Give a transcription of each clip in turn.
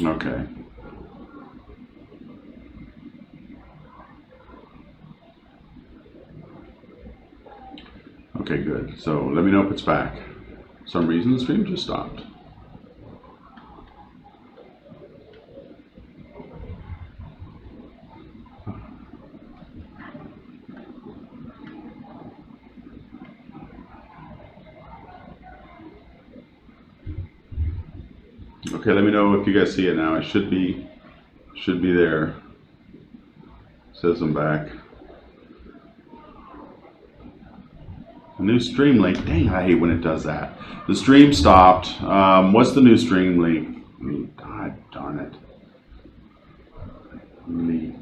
Okay. Okay, good. So let me know if it's back. For some reason the stream just stopped. Okay, let me know if you guys see it now. It should be there. It says I'm back. A new stream link. Dang, I hate when it does that. The stream stopped. What's the new stream link? God darn it. Really.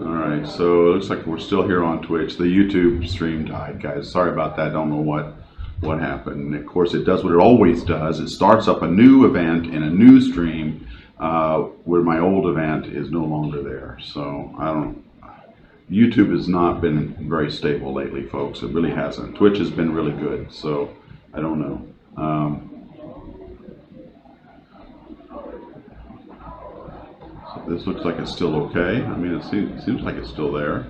Alright, so it looks like we're still here on Twitch. The YouTube stream died, guys. Sorry about that. Don't know what happened. And of course, it does what it always does. It starts up a new event in a new stream where my old event is no longer there. So I don't. YouTube has not been very stable lately, folks. It really hasn't. Twitch has been really good. So I don't know. So this looks like it's still okay. I mean, it seems like it's still there.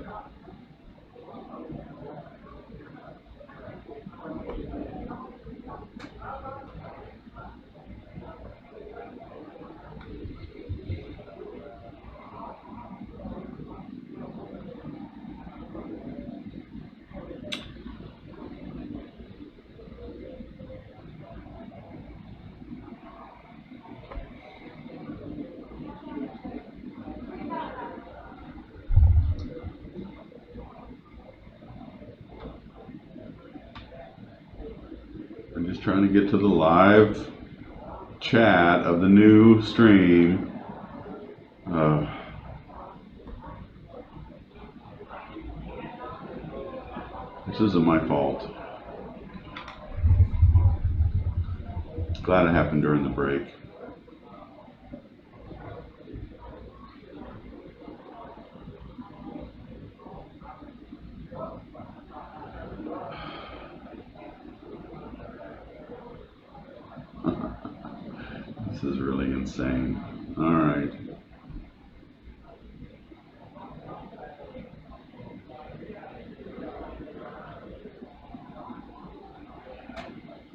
I'm just trying to get to the live chat of the new stream. This isn't my fault. Glad it happened during the break. This is really insane. All right.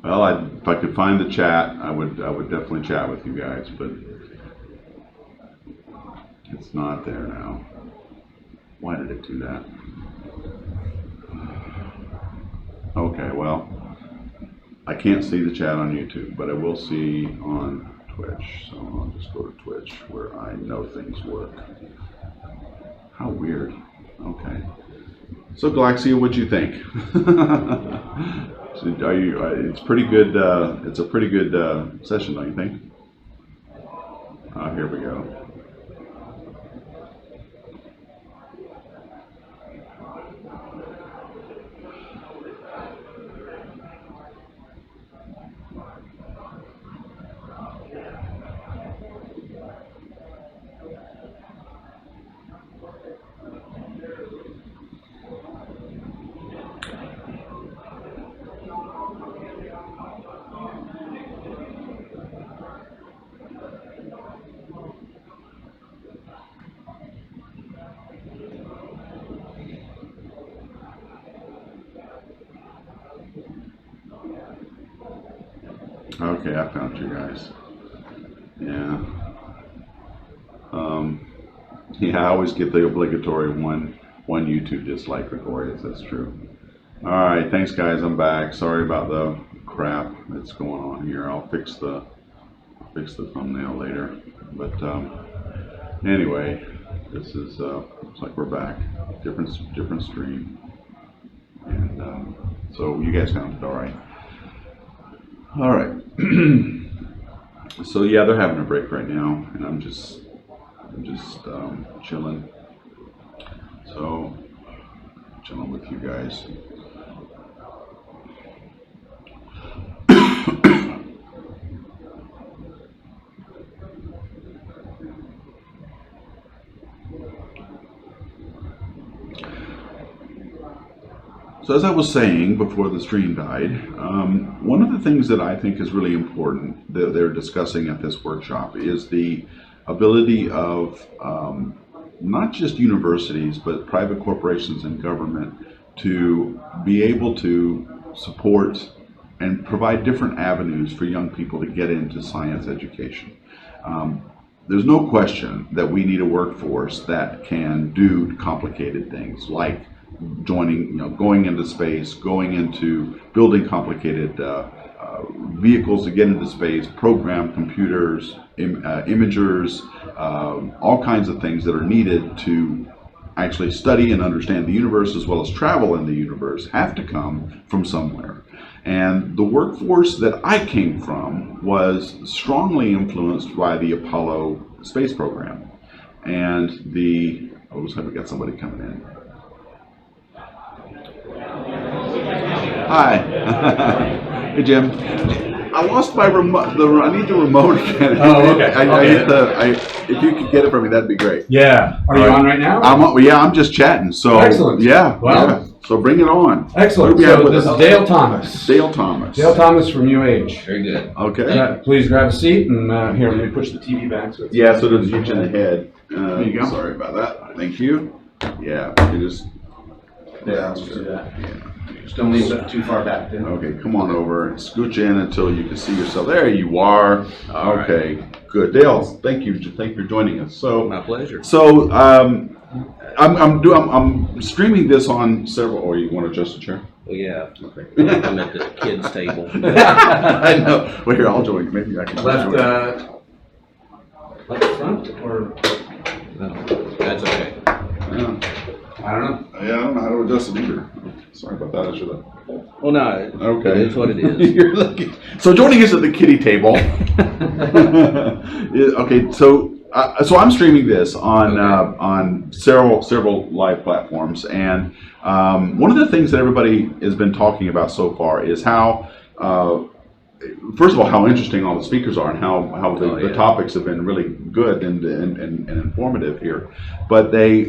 Well, if I could find the chat, I would definitely chat with you guys, but it's not there now. Why did it do that? Okay, well, I can't see the chat on YouTube, but I will see on Twitch. So I'll just go to Twitch where I know things work. How weird. Okay. So Galaxia, what'd you think? So are you? It's pretty good. It's a pretty good session, don't you think? Here we go. Okay, I found you guys. Yeah. Yeah, I always get the obligatory one YouTube dislike, Gregorius. That's true. All right, thanks guys. I'm back. Sorry about the crap that's going on here. I'll fix the thumbnail later. But anyway, this is looks like we're back. Different stream, and so you guys found it all right. All right. So yeah, they're having a break right now, and I'm just chilling. So chilling with you guys. So as I was saying before the stream died, one of the things that I think is really important that they're discussing at this workshop is the ability of not just universities, but private corporations and government to be able to support and provide different avenues for young people to get into science education. There's no question that we need a workforce that can do complicated things like going into space, going into building complicated vehicles to get into space, program computers, imagers, all kinds of things that are needed to actually study and understand the universe as well as travel in the universe have to come from somewhere. And the workforce that I came from was strongly influenced by the Apollo space program. And I looks like we got somebody coming in. Hi. Hey, Jim. I lost my remote. I need the remote again. Oh, okay. If you could get it for me, that'd be great. Yeah. Are you on right now? I'm just chatting. So excellent. Yeah. Well, yeah. So bring it on. Excellent. So this is Dale Thomas. Dale Thomas. Dale Thomas from UH. Very good. Okay. Please grab a seat and here, let me push the TV back. So yeah. So there's each in the head. There you go. Sorry about that. Thank you. Yeah. You just. Yeah. Let's do that. Yeah. Just don't leave it too far back then. Okay, come on over and scooch in until you can see yourself. There you are. Okay, Right. Good. Dale, thank you. Thank you for joining us. So, My pleasure. So, I'm streaming this on several. Or you want to adjust the chair? Well, yeah. Okay. I'm at the kids' table. I know. Well, here I'll join. Maybe I can. Left, join. left front or No, that's okay. Yeah. I don't know. Yeah, I don't know how to adjust it either. Sorry about that. I should have. Well, no. Okay. It's what it is. You're lucky. So joining us at the kiddie table. Okay, so I'm streaming this on several live platforms, and one of the things that everybody has been talking about so far is how. First of all, how interesting all the speakers are, and how the topics have been really good and informative here. But the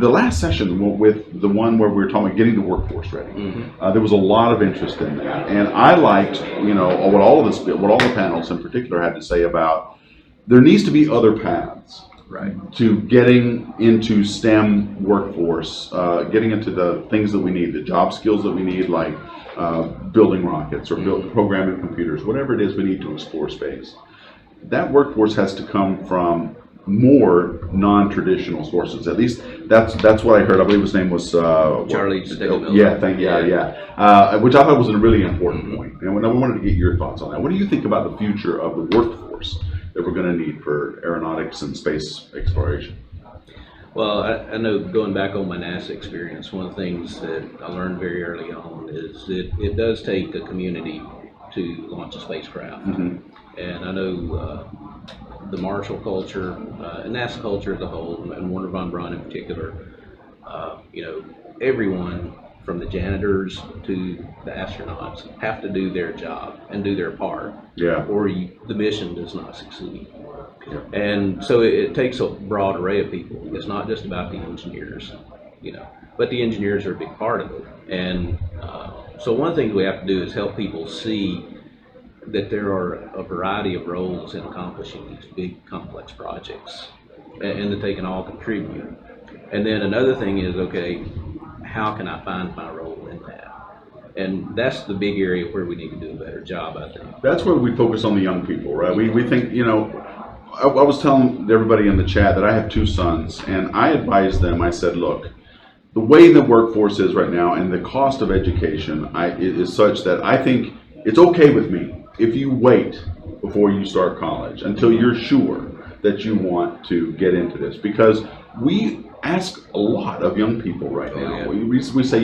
last session with the one where we were talking about getting the workforce ready, there was a lot of interest in that, and I liked what all the panels in particular had to say about there needs to be other paths. Right. To getting into STEM workforce, getting into the things that we need, the job skills that we need, like building rockets or programming computers, whatever it is we need to explore space. That workforce has to come from more non-traditional sources. At least that's what I heard. I believe his name was Charlie Stegomiller. Yeah. Which I thought was a really important point. And I wanted to get your thoughts on that. What do you think about the future of the workforce that we're going to need for aeronautics and space exploration? Well, I know going back on my NASA experience, one of the things that I learned very early on is that it does take a community to launch a spacecraft. And I know the Marshall culture, and NASA culture as a whole, and Wernher von Braun in particular, everyone from the janitors to the astronauts have to do their job and do their part, or the mission does not succeed. And so it takes a broad array of people. It's not just about the engineers, but the engineers are a big part of it. And so one thing we have to do is help people see that there are a variety of roles in accomplishing these big complex projects, and that they can all contribute. And then another thing is, okay, how can I find my role in that? And that's the big area where we need to do a better job, I think. That's where we focus on the young people, right? We think, I was telling everybody in the chat that I have two sons, and I advised them, I said, look, the way the workforce is right now and the cost of education is such that I think it's okay with me if you wait before you start college until you're sure that you want to get into this, because we ask a lot of young people right now. We say,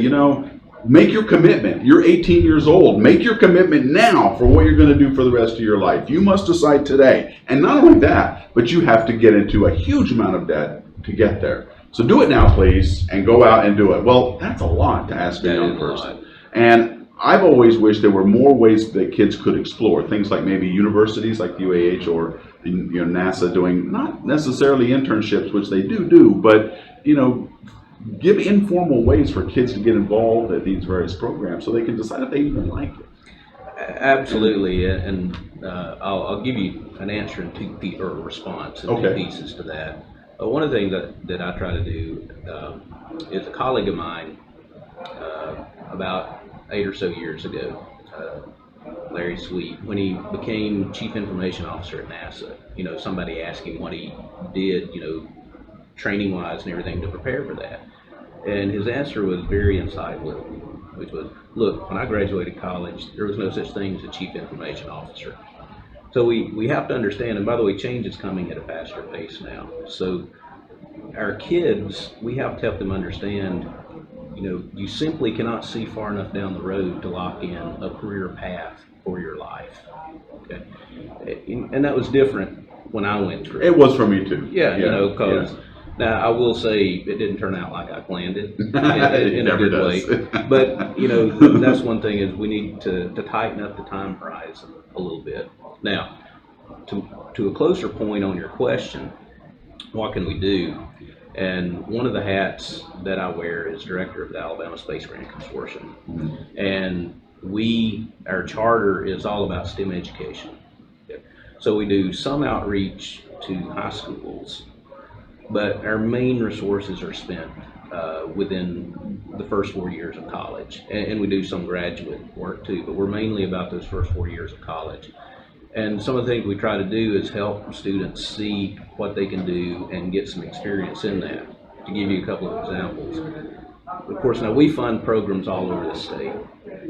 Make your commitment. You're 18 years old. Make your commitment now for what you're going to do for the rest of your life. You must decide today. And not only that, but you have to get into a huge amount of debt to get there. So do it now, please, and go out and do it. Well, that's a lot to ask a young person. And I've always wished there were more ways that kids could explore. Things like maybe universities like UAH or NASA doing not necessarily internships, which they do, but give informal ways for kids to get involved at these various programs so they can decide if they even like it. Absolutely, and I'll give you an answer and or a response and two pieces to that. One of the things that I try to do is a colleague of mine about 8 or so years ago, Larry Sweet, when he became Chief Information Officer at NASA, somebody asked him what he did, training-wise and everything to prepare for that. And his answer was very insightful, which was, look, when I graduated college, there was no such thing as a Chief Information Officer. So we have to understand, and by the way, change is coming at a faster pace now. So our kids, we have to help them understand, you simply cannot see far enough down the road to lock in a career path for your life. Okay, and that was different when I went through. It was for me too. Yeah, because now I will say it didn't turn out like I planned it in a good way. But that's one thing is we need to tighten up the time horizon a little bit. Now, to a closer point on your question, what can we do? And one of the hats that I wear is director of the Alabama Space Grant Consortium. Mm-hmm. And our charter is all about STEM education. So we do some outreach to high schools, but our main resources are spent within the first 4 years of college. And we do some graduate work too, but we're mainly about those first 4 years of college. And some of the things we try to do is help students see what they can do and get some experience in that. To give you a couple of examples. Of course, now we fund programs all over the state,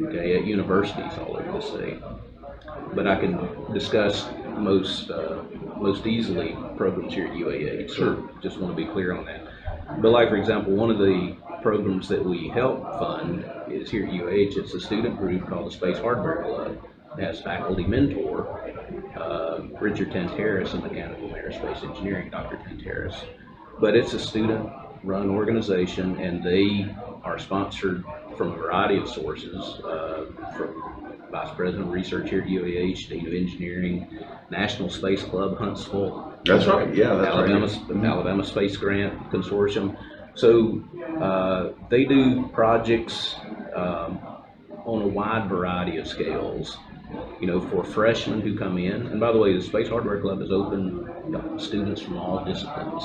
okay, at universities all over the state. But I can discuss most easily programs here at UAH. So just want to be clear on that. But like, for example, one of the programs that we help fund is here at UAH. It's a student group called the Space Hardware Club. It has faculty mentor, Richard Tanteris, in mechanical and aerospace engineering, Dr. Tanteris. But it's a student-run organization, and they are sponsored from a variety of sources, from Vice President of Research here at UAH, Dean of Engineering, National Space Club, Huntsville. That's right, yeah, that's Alabama Space Grant Consortium. So they do projects on a wide variety of scales, for freshmen who come in. And by the way, the Space Hardware Club is open to students from all disciplines.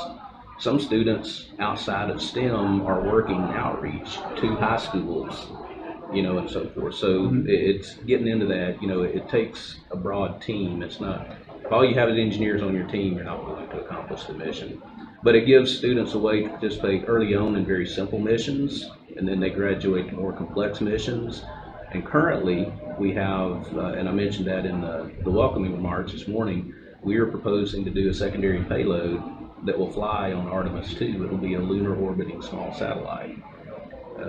Some students outside of STEM are working outreach to high schools, and so forth. So it's getting into that, it takes a broad team. It's not, if all you have is engineers on your team, you're not going to accomplish the mission. But it gives students a way to participate early on in very simple missions, and then they graduate to more complex missions. And currently, we have, and I mentioned that in the welcoming remarks this morning, we are proposing to do a secondary payload that will fly on Artemis 2. It will be a lunar orbiting small satellite.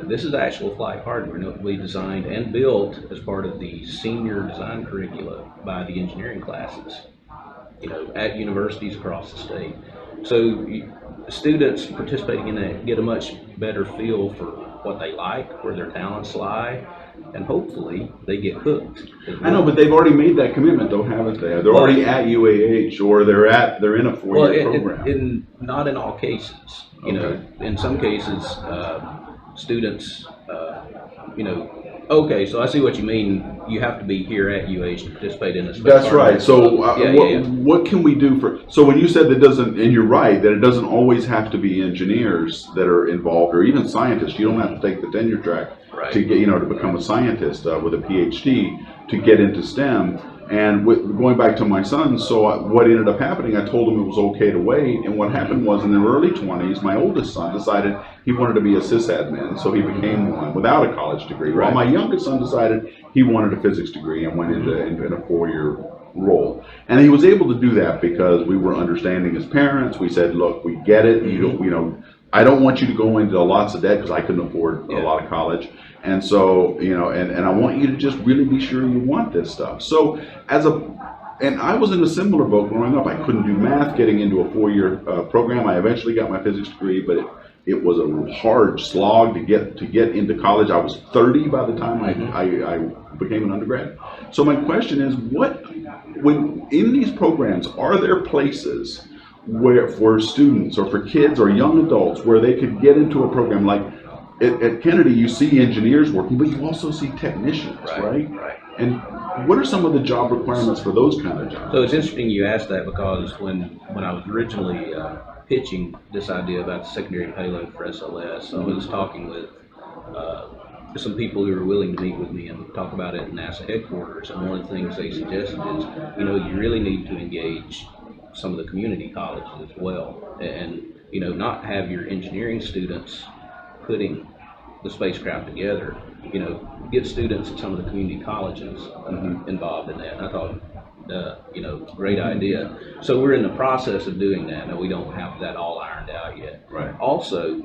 This is actual flight hardware, and it will be designed and built as part of the senior design curricula by the engineering classes, at universities across the state. So students participating in that get a much better feel for what they like, where their talents lie, and hopefully they get hooked. I know, but they've already made that commitment, though, haven't they? They're already at UAH, or they're in a 4-year program. Not in all cases. In some cases, students, okay, so I see what you mean. You have to be here at UAH to participate in this. That's right. So what can we do so when you said that doesn't, and you're right, that it doesn't always have to be engineers that are involved, or even scientists. You don't have to take the tenure track to get, to become a scientist with a PhD to get into STEM. And going back to my son, so what ended up happening, I told him it was okay to wait. And what happened was, in the early 20s, my oldest son decided he wanted to be a sysadmin, so he became one without a college degree. While my youngest son decided he wanted a physics degree and went into a 4-year role. And he was able to do that because we were understanding as parents. We said, look, we get it. I don't want you to go into lots of debt because I couldn't afford a lot of college. And so, you know, and I want you to just really be sure you want this stuff. So and I was in a similar boat growing up. I couldn't do math, getting into a 4-year program. I eventually got my physics degree, but it was a hard slog to get into college. I was 30 by the time I became an undergrad. So my question is, when in these programs, are there places where for students or for kids or young adults where they could get into a program like at Kennedy? You see engineers working, but you also see technicians, right? And what are some of the job requirements for those kind of jobs? So it's interesting you asked that, because when I was originally pitching this idea about the secondary payload for SLS, I was talking with some people who were willing to meet with me and talk about it at NASA headquarters, and one of the things they suggested is, you know, you really need to engage some of the community colleges as well, and you know, not have your engineering students putting the spacecraft together. You know, get students at some of the community colleges involved in that. And I thought, you know, great idea. So we're in the process of doing that. Now, we don't have that all ironed out yet. Right. Also,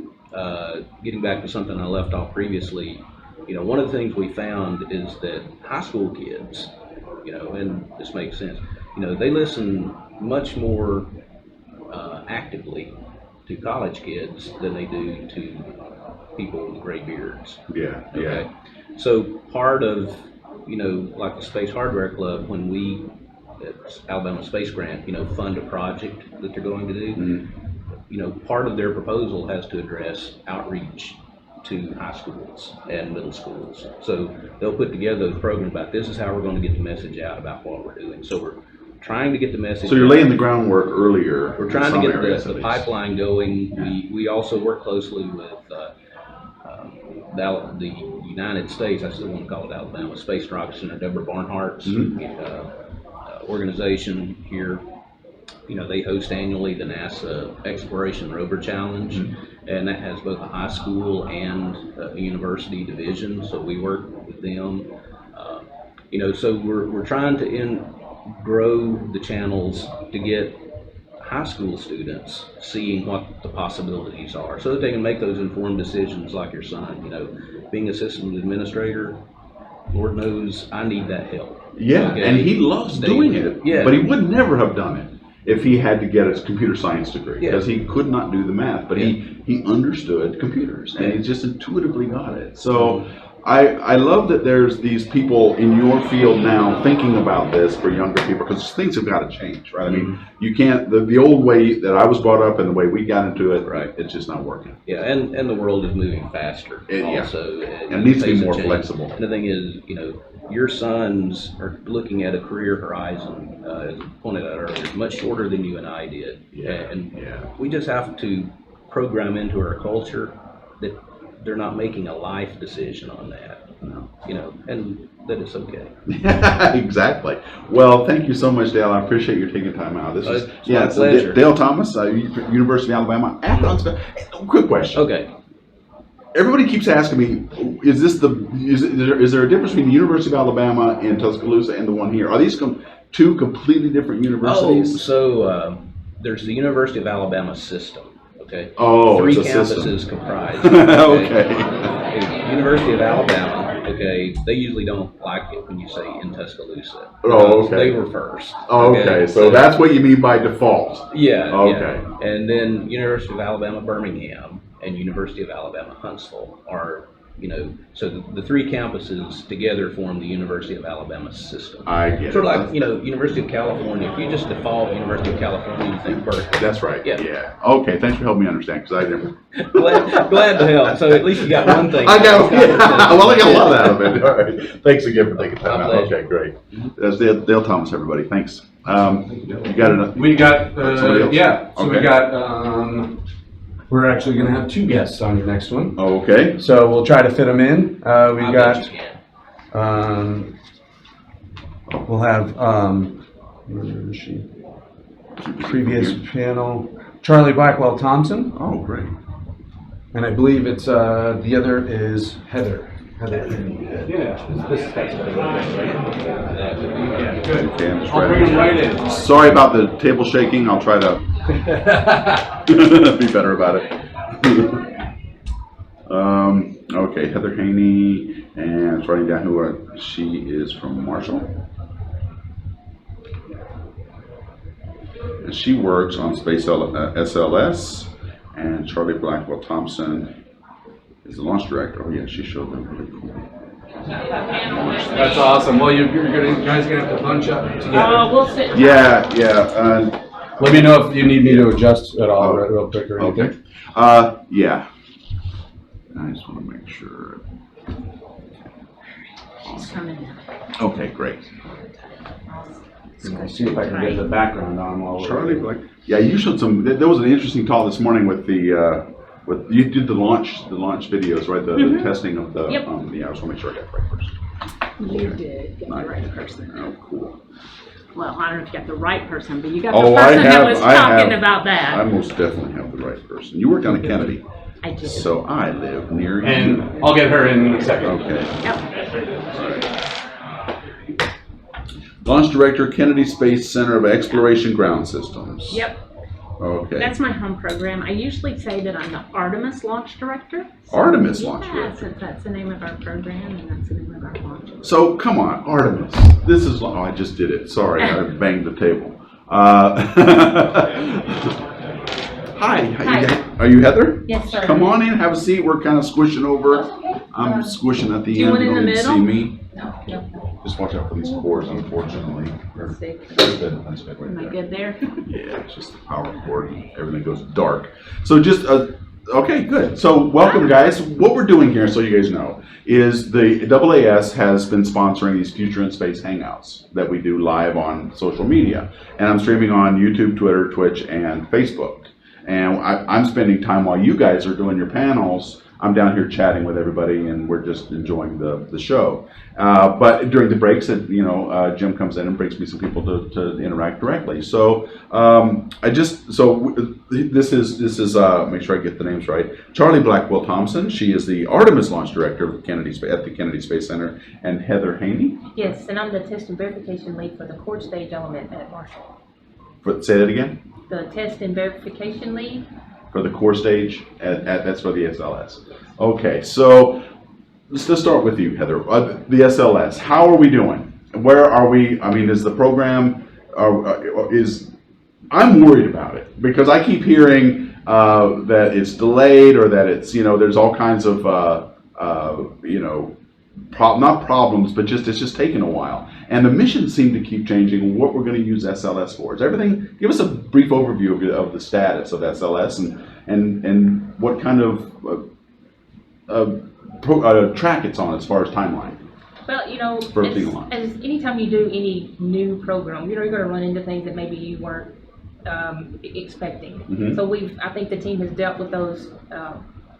getting back to something I left off previously, you know, one of the things we found is that high school kids, you know, and this makes sense, you know, they listen much more actively to college kids than they do to people with gray beards. Yeah, okay? So part of, you know, like the Space Hardware Club, when we, at Alabama Space Grant, you know, fund a project that they're going to do, you know, part of their proposal has to address outreach to high schools and middle schools. So they'll put together those programs about, this is how we're going to get the message out about what we're doing. So we're trying to get the message. So you're laying the groundwork earlier. We're trying to get the pipeline going. Yeah. We also work closely with the United States, I still want to call it Alabama Space Rocket Center, Deborah Barnhart's organization here. You know, they host annually the NASA Exploration Rover Challenge, and that has both a high school and a university division, so we work with them. You know, so we're trying to grow the channels to get high school students seeing what the possibilities are, so that they can make those informed decisions like your son. You know, being a systems administrator, Lord knows I need that help. Yeah, okay? And he loves doing it, but he would never have done it if he had to get his computer science degree, because he could not do the math, but he understood computers, and he just intuitively got it. So I love that there's these people in your field now thinking about this for younger people, because things have got to change, right? I mean, you can't, the old way that I was brought up and the way we got into it, it's just not working. Yeah, and the world is moving faster also. And it needs to be more flexible. And the thing is, you know, your sons are looking at a career horizon, as I pointed out earlier, much shorter than you and I did. And we just have to program into our culture that they're not making a life decision on that, you know, and that it's okay. Exactly. Well, thank you so much, Dale. I appreciate you taking time out. This is my pleasure. Dale Thomas, University of Alabama. Quick question. Okay. Everybody keeps asking me, is there a difference between the University of Alabama in Tuscaloosa and the one here? Are these two completely different universities? Oh, so there's the University of Alabama system. Okay. Oh, 3 it's a campuses system. comprised. Okay. University of Alabama. Okay. They usually don't like it when you say in Tuscaloosa. Oh, okay. They were first. Okay. So that's what you mean by default. Yeah. Okay. Yeah. And then University of Alabama Birmingham and University of Alabama Huntsville are, you know, so the 3 campuses together form the University of Alabama system. I get it. Sort of like, you know, University of California. If you just default University of California, you think Berkeley. That's right. Yeah. Okay. Thanks for helping me understand, because I never. glad to help. So at least you got one thing. I got. Well, I got a lot out of it. All right. Thanks again for taking time out. Okay, great. That's Dale Thomas, everybody. Thanks. You got it. We got. Yeah. So okay. We got. We're actually going to have 2 guests on your next one. Okay. So we'll try to fit them in. We got. We'll have. Where is she? Previous panel. Charlie Blackwell Thompson. Oh, great. And I believe it's the other is Heather. Yeah. This is good. Okay, I'm just I'll bring them right in. Sorry about the table shaking. I'll try to be better about it. Okay, Heather Haney, and it's writing down she is from Marshall. And she works on Space SLS, and Charlie Blackwell Thompson is the launch director. Oh yeah, she showed them really cool. That's awesome. Well, you guys are gonna have to bunch up together. We'll sit. Yeah. Let me know if you need me to adjust at all real quick or anything. Okay. Yeah. I just want to make sure. She's coming in. Okay, great. I'll see if I can get the background on while we're Charlie Black. Yeah, you showed some. There was an interesting talk this morning with the. With you did the launch videos, right? The testing of the. Yep. Yeah, I just want to make sure I got the right person. You did get the right person. Oh, cool. Well, I don't know if you got the right person, but you got Oh, the person that was talking about that. I most definitely have the right person. You worked on a Kennedy. I did. So I live near you. And I'll get her in a second. Okay. Yep. Launch Director, Kennedy Space Center of Exploration Ground Systems. Yep. Okay. That's my home program. I usually say that I'm the Artemis launch director. Artemis launch Yeah, director. since that's the name of our program and that's the name of our launch. So come on, Artemis. This is. Oh, I just did it. Sorry, I banged the table. Hi. Hi. Are you Heather? Yes, sir. Come on in, have a seat. We're kind of squishing over. Okay. I'm squishing at the Do you end. want You in don't the even see middle? me. No. Just watch out for these cords, unfortunately. Let's see. That's good. That's good right Am I there. good there? Yeah, it's just the power cord and everything goes dark. So just, okay, good. So welcome guys. What we're doing here, so you guys know, is the AAS has been sponsoring these Future in Space Hangouts that we do live on social media. And I'm streaming on YouTube, Twitter, Twitch, and Facebook. And I'm spending time while you guys are doing your panels. I'm down here chatting with everybody, and we're just enjoying the show. But during the breaks, Jim comes in and brings me some people to interact directly. So this is make sure I get the names right. Charlie Blackwell Thompson. She is the Artemis launch director at the Kennedy Space Center, and Heather Haney. Yes, and I'm the test and verification lead for the core stage element at Marshall. Say that again. The test and verification lead. For the core stage, that's for the SLS. Okay, so let's start with you, Heather. The SLS, how are we doing? Where are we? I mean, is the program, I'm worried about it because I keep hearing that it's delayed or that it's, there's all kinds of, not problems, but it's just taking a while. And the missions seem to keep changing what we're going to use SLS for. Is everything, give us a brief overview of the status of SLS and what kind of track it's on as far as timeline. Well, For being launched. as anytime you do any new program, you're going to run into things that maybe you weren't expecting. Mhm. So I think the team has dealt with those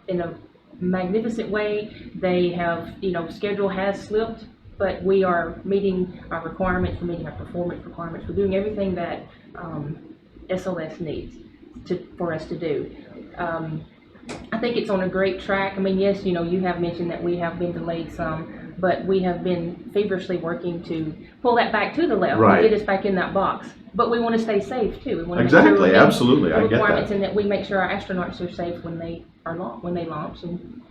in a magnificent way. They have, schedule has slipped, but we are meeting our requirements, we're meeting our performance requirements, we're doing everything that SLS needs for us to do. I think it's on a great track. I mean, yes, you have mentioned that we have been delayed some, but we have been feverishly working to pull that back to the left Right. and get us back in that box. But we want to stay safe too. We want to make Exactly, sure we're meeting absolutely, I the get requirements that. and that we make sure our astronauts are safe when they launch, and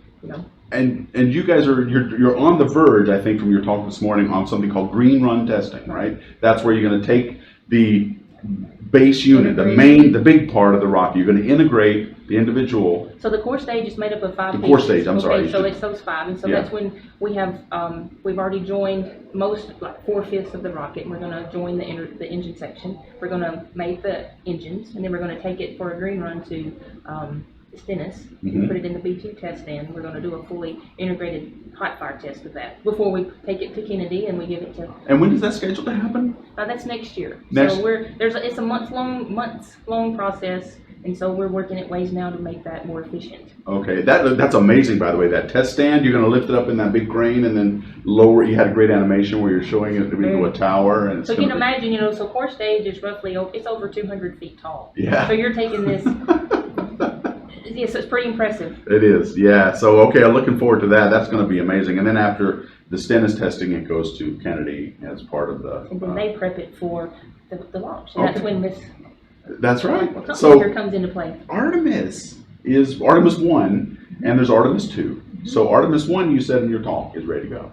And you guys you're on the verge, I think, from your talk this morning on something called green run testing, right? That's where you're going to take the base unit, the big part of the rocket. You're going to integrate the individual. So the core stage is made up of 5 The pieces. core stage, I'm sorry. So it's those 5, and so Yeah. that's when we have we've already joined most, like 4/5 of the rocket. And we're going to join the engine section. We're going to make the engines, and then we're going to take it for a green run to Stennis, Mhm. put it in the B2 test stand. We're going to do a fully integrated hot fire test of that before we take it to Kennedy and we give it to. And when is that scheduled to happen? That's next year. Next- So it's a months long process, and so we're working at ways now to make that more efficient. Okay, that's amazing, by the way. That test stand, you're going to lift it up in that big crane and then lower. You had a great animation where you're showing it into a tower, and it's So you going can to imagine, so core stage is roughly, it's over 200 feet tall. Yeah. So you're taking this, yes, so it's pretty impressive. It is, yeah. So, okay, I'm looking forward to that. That's going to be amazing. And then after the Stennis testing, it goes to Kennedy as part of the. And then they prep it for the launch. And that's Okay. when this That's right. company So here comes into play. Artemis is Artemis 1 and there's Artemis 2. So Artemis 1, you said in your talk, is ready to go.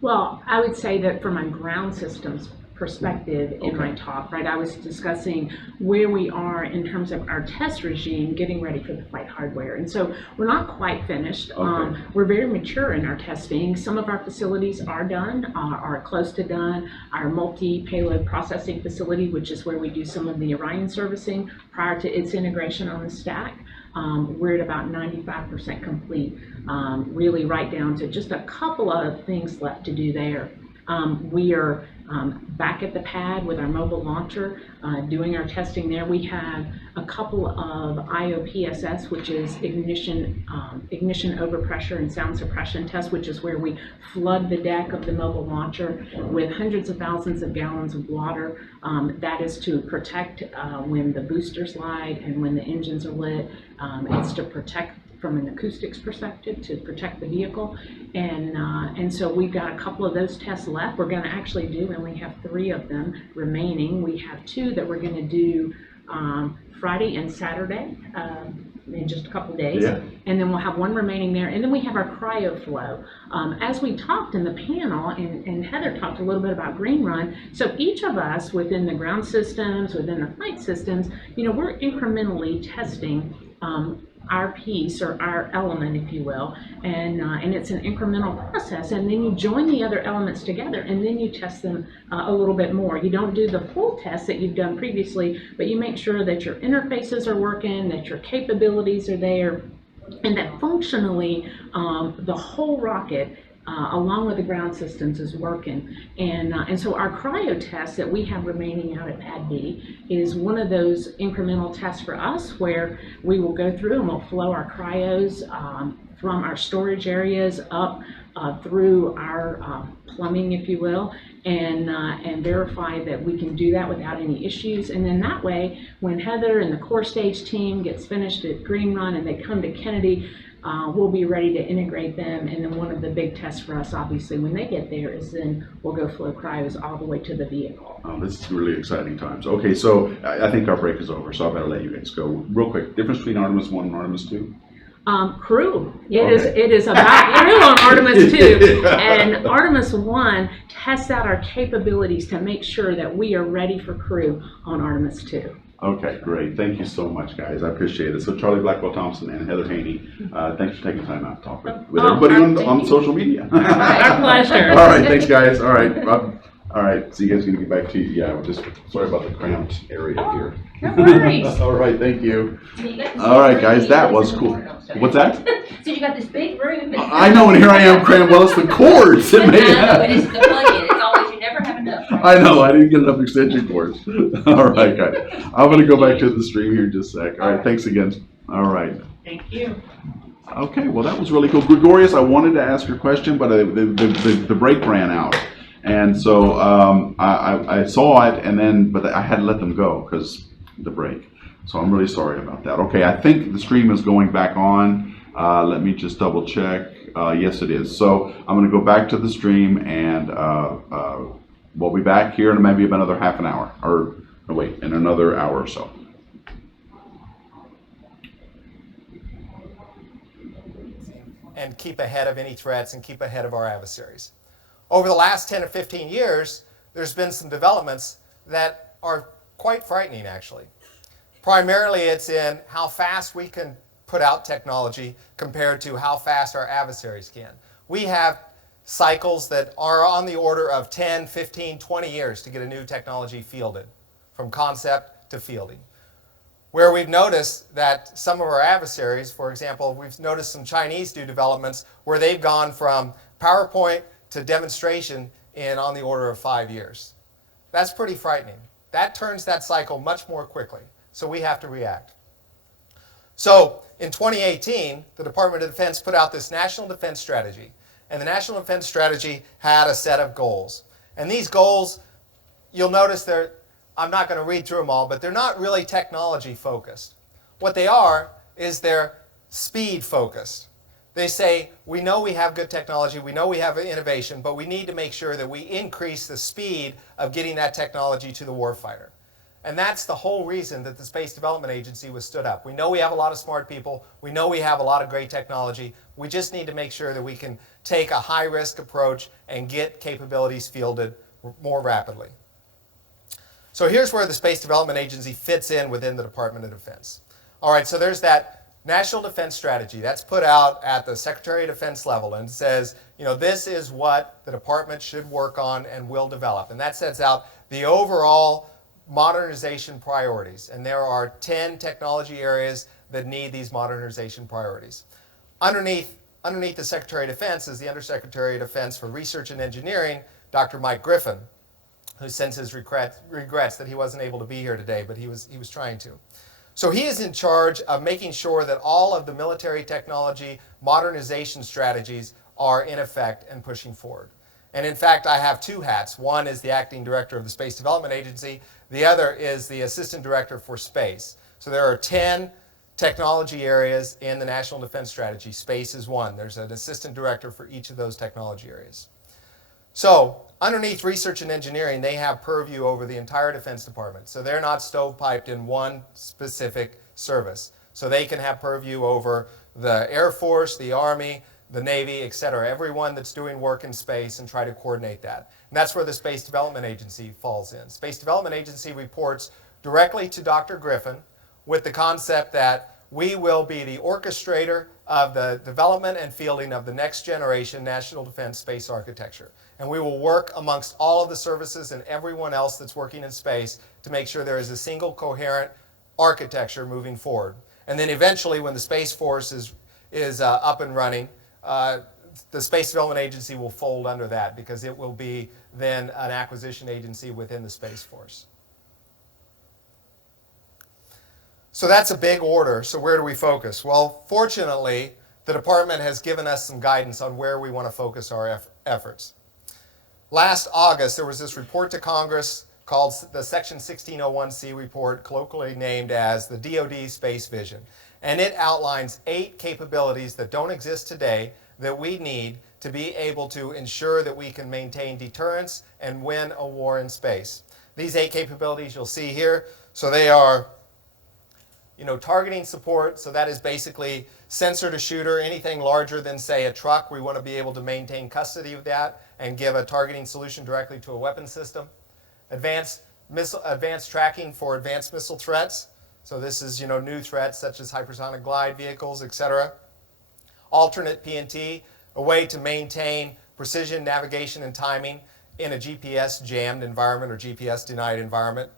Well, I would say that from a ground systems perspective in my talk, right, I was discussing where we are in terms of our test regime getting ready for the flight hardware. And so we're not quite finished. We're very mature in our testing. Some of our facilities are done, are close to done. Our multi-payload processing facility, which is where we do some of the Orion servicing prior to its integration on the stack, we're at about 95% complete, really right down to just a couple of things left to do there. We are back at the pad with our mobile launcher, doing our testing there. We have a couple of IOPSS, which is ignition overpressure and sound suppression tests, which is where we flood the deck of the mobile launcher with hundreds of thousands of gallons of water. That is to protect when the boosters light and when the engines are lit. It's to protect from an acoustics perspective, to protect the vehicle, and so we've got a couple of those tests left. We're going to actually do, and we have 3 of them remaining. We have 2 that we're going to do Friday and Saturday in just a couple of days, and then we'll have 1 remaining there, and then we have our cryo flow. As we talked in the panel, and Heather talked a little bit about Green Run, so each of us within the ground systems, within the flight systems, we're incrementally testing our piece or our element, if you will, and it's an incremental process, and then you join the other elements together and then you test them a little bit more. You don't do the full test that you've done previously, but you make sure that your interfaces are working, that your capabilities are there, and that functionally the whole rocket along with the ground systems is working. And so our cryo test that we have remaining out at Pad B is one of those incremental tests for us where we will go through and we'll flow our cryos from our storage areas up through our plumbing, if you will, and verify that we can do that without any issues. And then that way, when Heather and the core stage team gets finished at Green Run and they come to Kennedy, we'll be ready to integrate them. And then one of the big tests for us, obviously, when they get there is then we'll go flow cryos all the way to the vehicle. This is really exciting times. Okay, so I think our break is over, so I better let you guys go. Real quick, difference between Artemis 1 and Artemis 2? Crew. It is about crew on Artemis 2. And Artemis 1 tests out our capabilities to make sure that we are ready for crew on Artemis 2. Okay, great. Thank you so much, guys. I appreciate it. So Charlie Blackwell Thompson and Heather Haney, thanks for taking time out to talk with everybody on social media. Our pleasure. All right, thanks, guys. All right. All right, so you guys are going to get back to you. Yeah, we're just sorry about the cramped area here. No worries. All right, thank you. All right, guys, that was cool. What's that? So you got this big room. I know, and here I am cramped. Well, it's the cords. It may but it's the plug-in. It's always, you never have enough. Right? I know, I didn't get enough extension cords. All right, guys. I'm going to go back to the stream here in just a sec. All right, thanks again. All right. Thank you. Okay, well, that was really cool. Gregorius, I wanted to ask your question, but the break ran out. And so I saw it, but I had to let them go because the break. So I'm really sorry about that. Okay, I think the stream is going back on. Let me just double check. Yes, it is. So I'm going to go back to the stream, and we'll be back here in maybe about another half an hour, or no, wait, in another hour or so. And keep ahead of any threats and keep ahead of our adversaries. Over the last 10 or 15 years, there's been some developments that are quite frightening, actually. Primarily, it's in how fast we can put out technology compared to how fast our adversaries can. We have cycles that are on the order of 10, 15, 20 years to get a new technology fielded, from concept to fielding. Where we've noticed that some of our adversaries, for example, we've noticed some Chinese do developments where they've gone from PowerPoint to demonstration in on the order of 5 years. That's pretty frightening. That turns that cycle much more quickly, so we have to react. So in 2018, the Department of Defense put out this National Defense Strategy, and the National Defense Strategy had a set of goals. And these goals, you'll notice I'm not going to read through them all, but they're not really technology focused. What they are is they're speed focused. They say, we know we have good technology, we know we have innovation, but we need to make sure that we increase the speed of getting that technology to the warfighter. And that's the whole reason that the Space Development Agency was stood up. We know we have a lot of smart people. We know we have a lot of great technology. We just need to make sure that we can take a high-risk approach and get capabilities fielded more rapidly. So here's where the Space Development Agency fits in within the Department of Defense. All right, so there's that National Defense Strategy. That's put out at the Secretary of Defense level and says, you know, this is what the department should work on and will develop. And that sets out the overall modernization priorities. And there are 10 technology areas that need these modernization priorities. Underneath the Secretary of Defense is the Undersecretary of Defense for Research and Engineering, Dr. Mike Griffin, who sends his regrets that he wasn't able to be here today, but he was trying to. So he is in charge of making sure that all of the military technology modernization strategies are in effect and pushing forward. And in fact, I have two hats. One is the acting director of the Space Development Agency. The other is the assistant director for space. So there are 10 technology areas in the National Defense Strategy. Space is one. There's an assistant director for each of those technology areas. So underneath research and engineering, they have purview over the entire Defense Department. So they're not stovepiped in one specific service. So they can have purview over the Air Force, the Army, the Navy, et cetera, everyone that's doing work in space, and try to coordinate that. And that's where the Space Development Agency falls in. Space Development Agency reports directly to Dr. Griffin with the concept that we will be the orchestrator of the development and fielding of the next generation national defense space architecture. And we will work amongst all of the services and everyone else that's working in space to make sure there is a single coherent architecture moving forward. And then eventually, when the Space Force is up and running, the Space Development Agency will fold under that, because it will be then an acquisition agency within the Space Force. So that's a big order. So where do we focus? Well, fortunately, the department has given us some guidance on where we want to focus our efforts. Last August, there was this report to Congress called the Section 1601C report, colloquially named as the DoD Space Vision. And it outlines 8 capabilities that don't exist today that we need to be able to ensure that we can maintain deterrence and win a war in space. These 8 capabilities you'll see here. So they are, targeting support. So that is basically sensor to shooter, anything larger than, say, a truck. We want to be able to maintain custody of that and give a targeting solution directly to a weapon system. Advanced tracking for advanced missile threats. So this is, new threats such as hypersonic glide vehicles, etc. Alternate PNT, a way to maintain precision, navigation, and timing in a GPS jammed environment or GPS denied environment,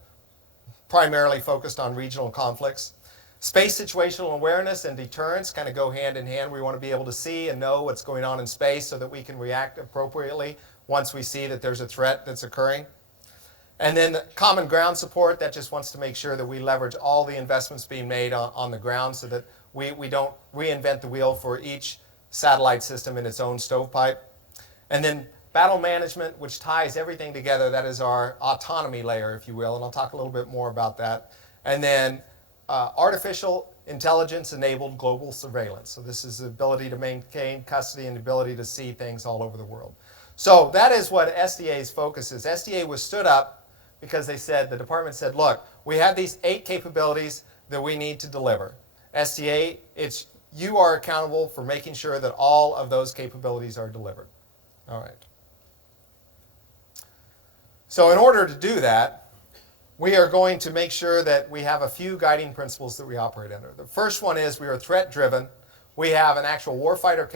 primarily focused on regional conflicts. Space situational awareness and deterrence kind of go hand in hand. We want to be able to see and know what's going on in space so that we can react appropriately once we see that there's a threat that's occurring. And then the common ground support, that just wants to make sure that we leverage all the investments being made on the ground so that we don't reinvent the wheel for each satellite system in its own stovepipe. And then battle management, which ties everything together. That is our autonomy layer, if you will, and I'll talk a little bit more about that. And then artificial intelligence-enabled global surveillance. So this is the ability to maintain custody and the ability to see things all over the world. So that is what SDA's focus is. SDA was stood up because the department said, look, we have these 8 capabilities that we need to deliver. SDA, you are accountable for making sure that all of those capabilities are delivered. All right. So in order to do that, we are going to make sure that we have a few guiding principles that we operate under. The first one is we are threat-driven. We have an actual warfighter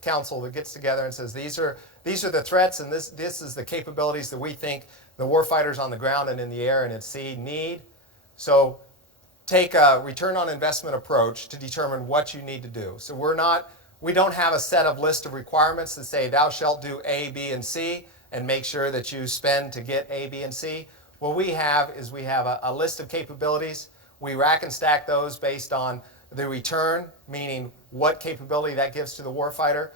council that gets together and says, these are the threats, and this is the capabilities that we think the warfighters on the ground and in the air and at sea need. So take a return on investment approach to determine what you need to do. So we don't have a set of list of requirements that say thou shalt do A, B, and C and make sure that you spend to get A, B, and C. What we have is a list of capabilities. We rack and stack those based on the return, meaning what capability that gives to the warfighter,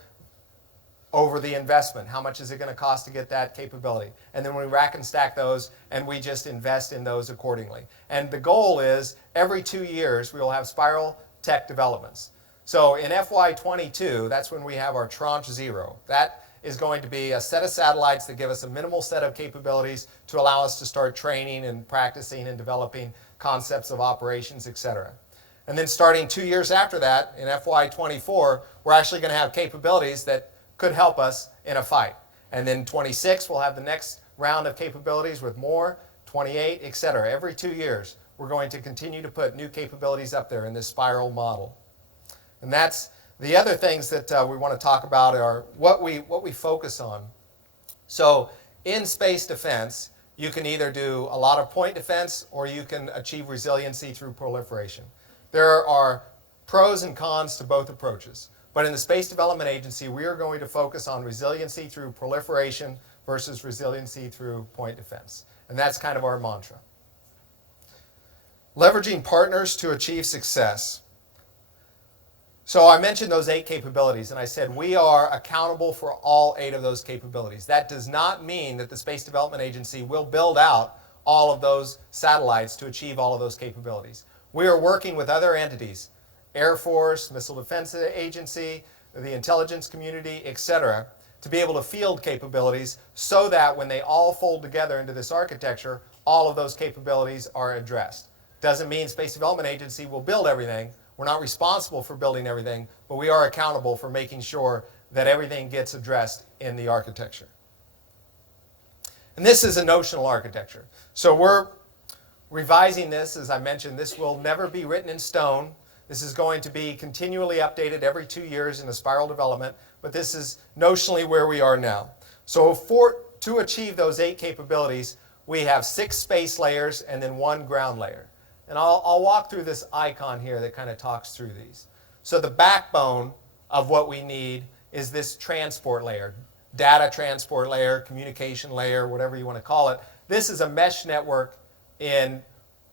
over the investment. How much is it going to cost to get that capability? And then we rack and stack those, and we just invest in those accordingly. And the goal is every 2 years we will have spiral tech developments. So in FY22, that's when we have our Tranche 0. That is going to be a set of satellites that give us a minimal set of capabilities to allow us to start training and practicing and developing concepts of operations, etc. And then starting 2 years after that, in FY24, we're actually going to have capabilities that could help us in a fight. And then 26, we'll have the next round of capabilities with more, 28, etc. Every 2 years, we're going to continue to put new capabilities up there in this spiral model. And that's the other things that we want to talk about are what we focus on. So in space defense, you can either do a lot of point defense or you can achieve resiliency through proliferation. There are pros and cons to both approaches. But in the Space Development Agency, we are going to focus on resiliency through proliferation versus resiliency through point defense. And that's kind of our mantra. Leveraging partners to achieve success. So I mentioned those 8 capabilities, and I said we are accountable for all 8 of those capabilities. That does not mean that the Space Development Agency will build out all of those satellites to achieve all of those capabilities. We are working with other entities, Air Force, Missile Defense Agency, the intelligence community, etc., to be able to field capabilities so that when they all fold together into this architecture, all of those capabilities are addressed. Doesn't mean Space Development Agency will build everything. We're not responsible for building everything, but we are accountable for making sure that everything gets addressed in the architecture. And this is a notional architecture. So we're revising this. As I mentioned, this will never be written in stone. This is going to be continually updated every 2 years in a spiral development, but this is notionally where we are now. So to achieve those 8 capabilities, we have 6 space layers and then 1 ground layer. And I'll walk through this icon here that kind of talks through these. So the backbone of what we need is this transport layer, data transport layer, communication layer, whatever you want to call it. This is a mesh network in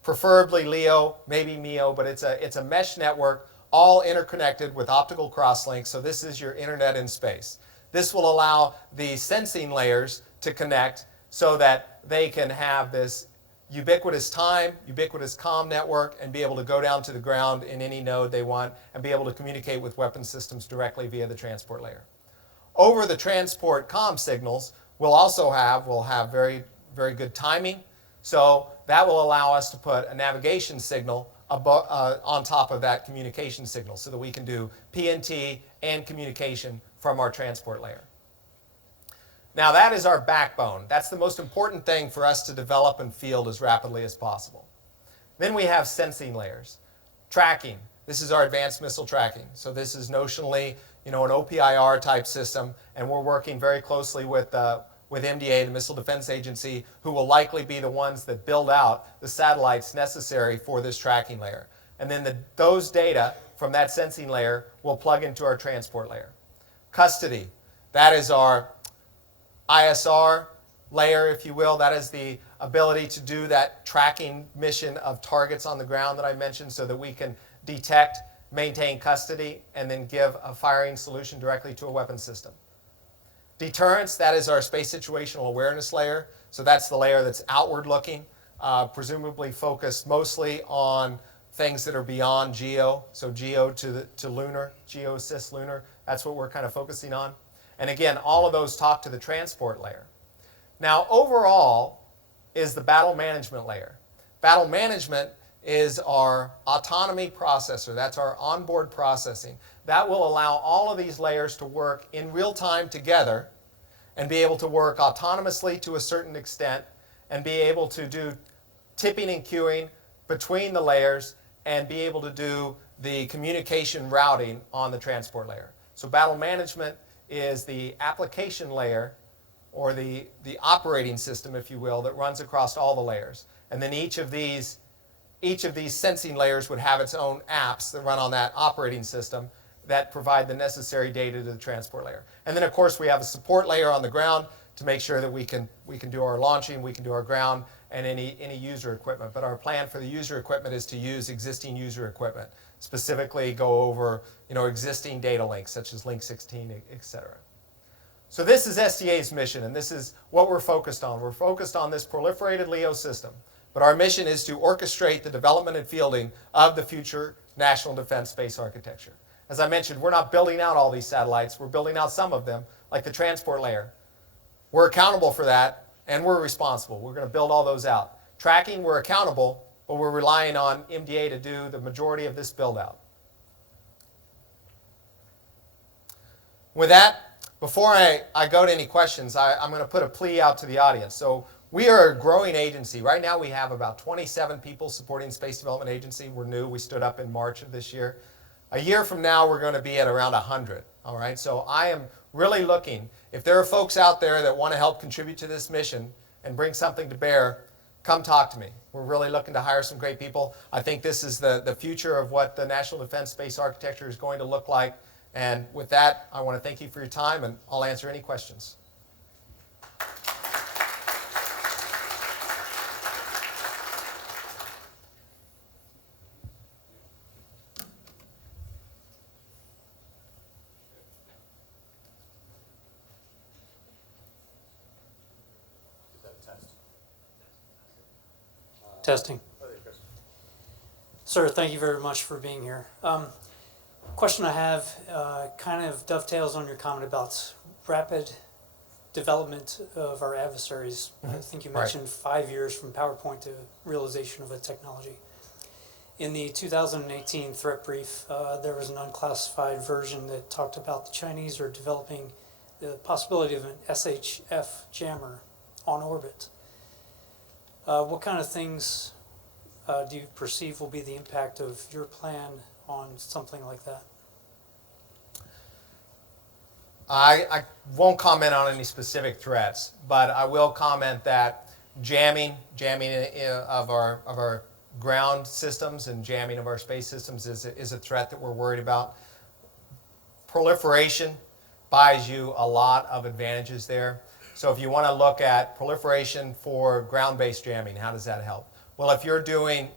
preferably LEO, maybe MEO, but it's a mesh network all interconnected with optical crosslinks. So this is your internet in space. This will allow the sensing layers to connect so that they can have this ubiquitous time, ubiquitous comm network, and be able to go down to the ground in any node they want and be able to communicate with weapon systems directly via the transport layer. Over the transport comm signals, we'll have very, very good timing. So that will allow us to put a navigation signal on top of that communication signal so that we can do PNT and communication from our transport layer. Now that is our backbone. That's the most important thing for us to develop and field as rapidly as possible. Then we have sensing layers. Tracking. This is our advanced missile tracking. So this is notionally, an OPIR type system, and we're working very closely with MDA, the Missile Defense Agency, who will likely be the ones that build out the satellites necessary for this tracking layer. And then those data from that sensing layer will plug into our transport layer. Custody. That is our ISR layer, if you will. That is the ability to do that tracking mission of targets on the ground that I mentioned so that we can detect, maintain custody, and then give a firing solution directly to a weapon system. Deterrence, that is our space situational awareness layer. So that's the layer that's outward looking, presumably focused mostly on things that are beyond GEO. So GEO to lunar, GEO cis lunar, that's what we're kind of focusing on. And again, all of those talk to the transport layer. Now, overall is the battle management layer. Battle management is our autonomy processor. That's our onboard processing. That will allow all of these layers to work in real time together and be able to work autonomously to a certain extent and be able to do tipping and queuing between the layers and be able to do the communication routing on the transport layer. So battle management is the application layer, or the operating system, if you will, that runs across all the layers. And then each of these sensing layers would have its own apps that run on that operating system that provide the necessary data to the transport layer. And then, of course, we have a support layer on the ground to make sure that we can do our launching, we can do our ground, and any user equipment. But our plan for the user equipment is to use existing user equipment, specifically go over existing data links such as Link 16, etc. So this is SDA's mission, and this is what we're focused on. We're focused on this proliferated LEO system. But our mission is to orchestrate the development and fielding of the future national defense space architecture. As I mentioned, we're not building out all these satellites. We're building out some of them, like the transport layer. We're accountable for that, and we're responsible. We're going to build all those out. Tracking, we're accountable, but we're relying on MDA to do the majority of this build-out. With that, before I go to any questions, I'm going to put a plea out to the audience. So we are a growing agency. Right now we have about 27 people supporting Space Development Agency. We're new. We stood up in March of this year. A year from now, we're going to be at around 100. All right. So I am really looking. If there are folks out there that want to help contribute to this mission and bring something to bear, come talk to me. We're really looking to hire some great people. I think this is the future of what the National Defense Space Architecture is going to look like. And with that, I want to thank you for your time, and I'll answer any questions. Testing. Sir, thank you very much for being here. Question I have kind of dovetails on your comment about rapid development of our adversaries. I think you mentioned 5 years from PowerPoint to realization of a technology. In the 2018 threat brief, there was an unclassified version that talked about the Chinese are developing the possibility of an SHF jammer on orbit. What kind of things do you perceive will be the impact of your plan on something like that? I won't comment on any specific threats, but I will comment that jamming of our ground systems and jamming of our space systems is a threat that we're worried about. Proliferation buys you a lot of advantages there. So if you want to look at proliferation for ground-based jamming, how does that help? Well, if you're doing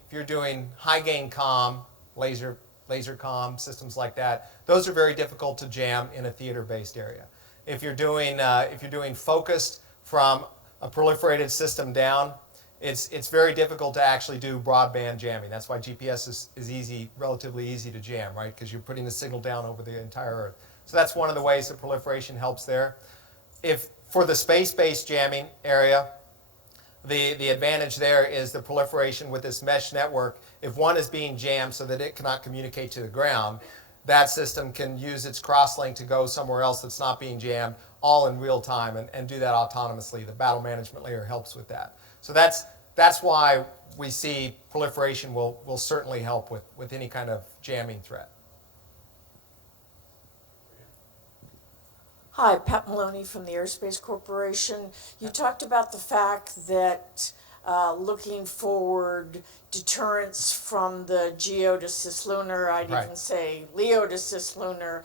high gain comm, laser comm, systems like that, those are very difficult to jam in a theater-based area. If you're doing focused from a proliferated system down, it's very difficult to actually do broadband jamming. That's why GPS is relatively easy to jam, right? Because you're putting the signal down over the entire Earth. So that's one of the ways that proliferation helps there. If for the space-based jamming area, the advantage there is the proliferation with this mesh network. If one is being jammed so that it cannot communicate to the ground, that system can use its crosslink to go somewhere else that's not being jammed, all in real time, and do that autonomously. The battle management layer helps with that. So that's why we see proliferation will certainly help with any kind of jamming threat. Hi, Pat Maloney from the Aerospace Corporation. You talked about the fact that looking forward, deterrence from the GEO to cislunar, I'd even say LEO to cislunar,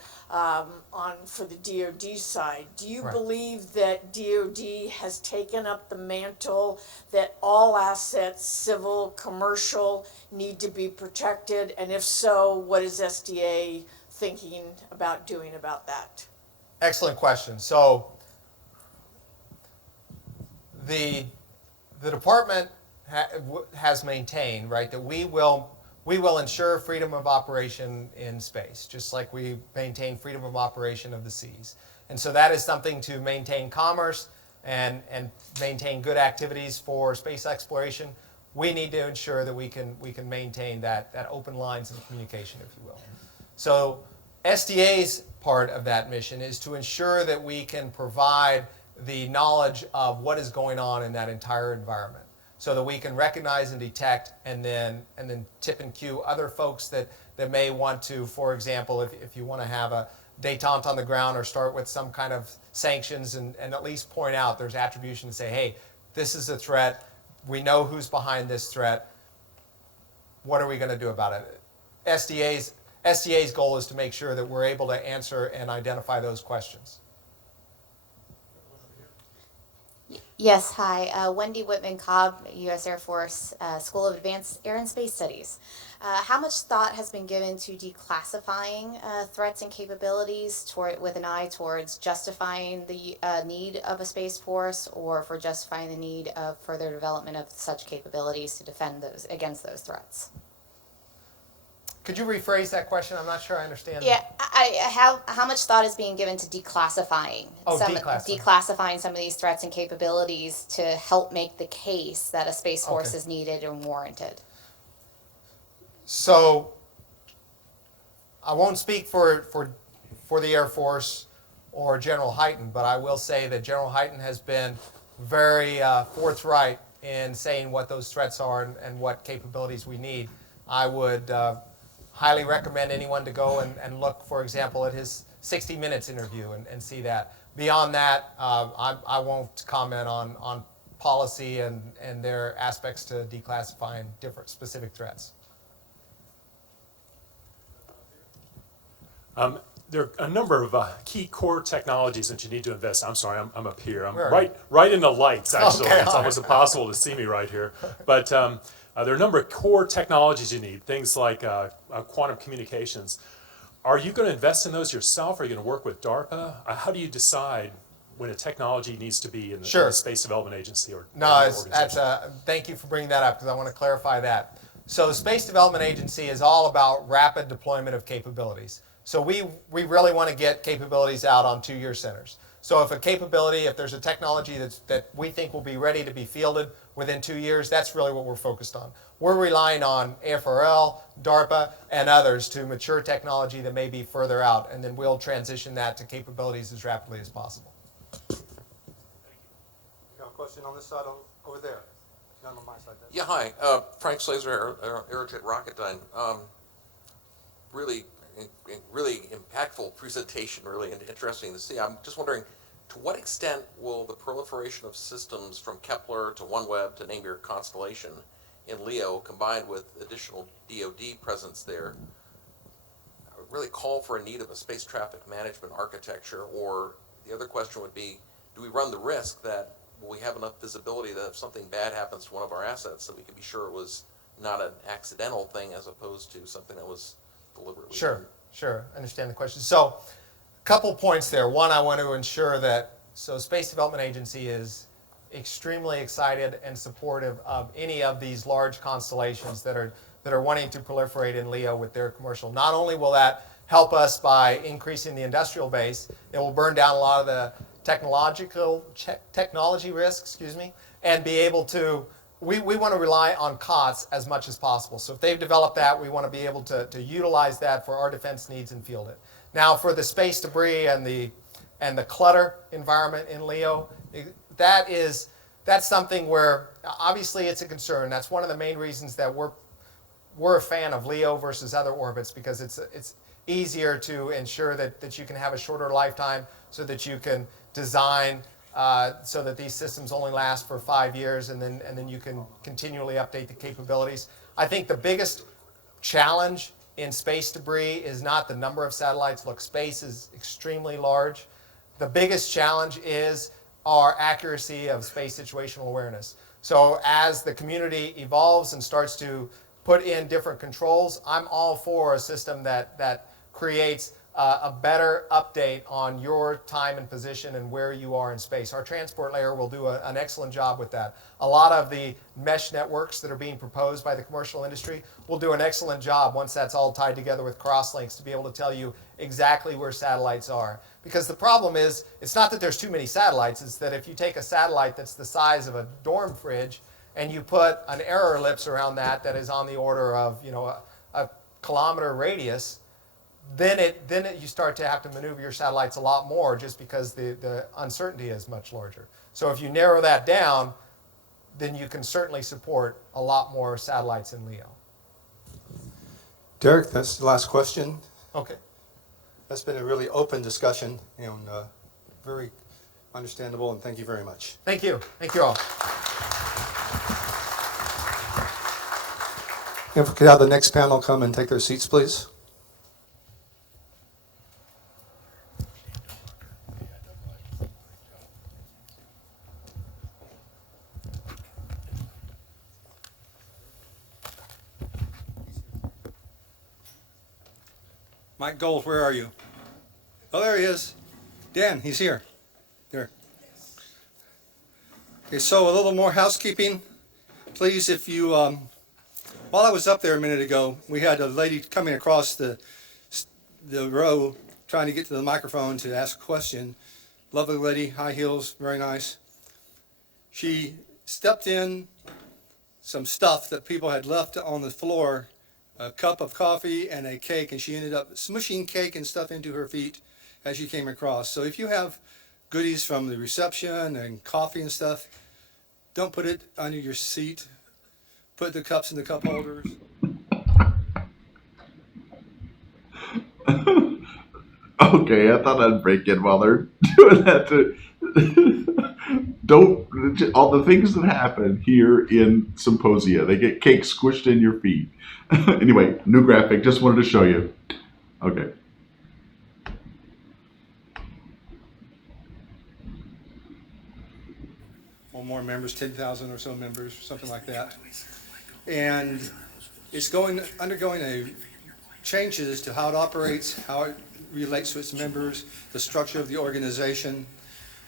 for the DoD side. Do you believe that DoD has taken up the mantle that all assets, civil, commercial, need to be protected? And if so, what is SDA thinking about doing about that? Excellent question. So the department has maintained, right, that we will ensure freedom of operation in space, just like we maintain freedom of operation of the seas. And so that is something to maintain commerce and maintain good activities for space exploration. We need to ensure that we can maintain that open lines of communication, if you will. So SDA's part of that mission is to ensure that we can provide the knowledge of what is going on in that entire environment, so that we can recognize and detect and then tip and cue other folks that may want to, for example, if you want to have a detente on the ground or start with some kind of sanctions and at least point out there's attribution to say, hey, this is a threat. We know who's behind this threat. What are we going to do about it? SDA's goal is to make sure that we're able to answer and identify those questions. Yes, hi. Wendy Whitman-Cobb, U.S. Air Force School of Advanced Air and Space Studies. How much thought has been given to declassifying threats and capabilities with an eye towards justifying the need of a Space Force, or for justifying the need of further development of such capabilities to defend against those threats? Could you rephrase that question? I'm not sure I understand. Yeah, how much thought is being given to declassifying declassifying some of these threats and capabilities to help make the case that a Space Force is needed and warranted? So I won't speak for the Air Force or General Hyten, but I will say that General Hyten has been very forthright in saying what those threats are and what capabilities we need. I would highly recommend anyone to go and look, for example, at his 60 Minutes interview and see that. Beyond that, I won't comment on policy and their aspects to declassifying different specific threats. There are a number of key core technologies that you need to invest. I'm sorry, I'm up here. I'm Where right in the lights, actually. Okay, It's almost impossible to see me right here. But there are a number of core technologies you need, things like quantum communications. Are you going to invest in those yourself? Are you going to work with DARPA? How do you decide when a technology needs to be in the Space Development Agency or thank you for bringing that up because I want to clarify that. So the Space Development Agency is all about rapid deployment of capabilities. So we really want to get capabilities out on 2-year centers. So if there's a technology that we think will be ready to be fielded within 2 years, that's really what we're focused on. We're relying on AFRL, DARPA, and others to mature technology that may be further out, and then we'll transition that to capabilities as rapidly as possible. You got a question on this side over there? None on my side. Yeah, hi. Frank Slazer, Aerojet Rocketdyne. Really impactful presentation, really interesting to see. I'm just wondering, to what extent will the proliferation of systems from Kepler to OneWeb to name your constellation in LEO, combined with additional DoD presence there, really call for a need of a space traffic management architecture? Or the other question would be, do we run the risk that we have enough visibility that if something bad happens to one of our assets, that we can be sure it was not an accidental thing as opposed to something that was deliberately done? Sure. I understand the question. So a couple points there. One, I want to ensure that Space Development Agency is extremely excited and supportive of any of these large constellations that are wanting to proliferate in LEO with their commercial. Not only will that help us by increasing the industrial base, it will burn down a lot of the technology risks, and be able to, we want to rely on COTS as much as possible. So if they've developed that, we want to be able to utilize that for our defense needs and field it. Now for the space debris and the clutter environment in LEO, that's something where obviously it's a concern. That's one of the main reasons that we're a fan of LEO versus other orbits, because it's easier to ensure that you can have a shorter lifetime, so that you can design so that these systems only last for 5 years, and then you can continually update the capabilities. I think the biggest challenge in space debris is not the number of satellites. Look, space is extremely large. The biggest challenge is our accuracy of space situational awareness. So as the community evolves and starts to put in different controls, I'm all for a system that creates a better update on your time and position and where you are in space. Our transport layer will do an excellent job with that. A lot of the mesh networks that are being proposed by the commercial industry will do an excellent job once that's all tied together with crosslinks to be able to tell you exactly where satellites are. Because the problem is, it's not that there's too many satellites, it's that if you take a satellite that's the size of a dorm fridge and you put an error ellipse around that is on the order of a kilometer radius, then you start to have to maneuver your satellites a lot more, just because the uncertainty is much larger. So if you narrow that down, then you can certainly support a lot more satellites in LEO. Derek, that's the last question. Okay. That's been a really open discussion and very understandable, and thank you very much. Thank you. Thank you all. If we could have the next panel come and take their seats, please. Mike Gold, where are you? Oh, there he is. Dan, he's here. There. Okay, so a little more housekeeping. Please, if you While I was up there a minute ago, we had a lady coming across the row trying to get to the microphone to ask a question. Lovely lady, high heels, very nice. She stepped in some stuff that people had left on the floor, a cup of coffee and a cake, and she ended up smushing cake and stuff into her feet as she came across. So if you have goodies from the reception and coffee and stuff, don't put it under your seat. Put the cups in the cup holders. Okay, I thought I'd break in while they're doing that. Don't, all the things that happen here in Symposia, they get cake squished in your feet. Anyway, new graphic, just wanted to show you. Okay. Or more members, 10,000 or so members, something like that. And it's undergoing a changes to how it operates, how it relates to its members, the structure of the organization.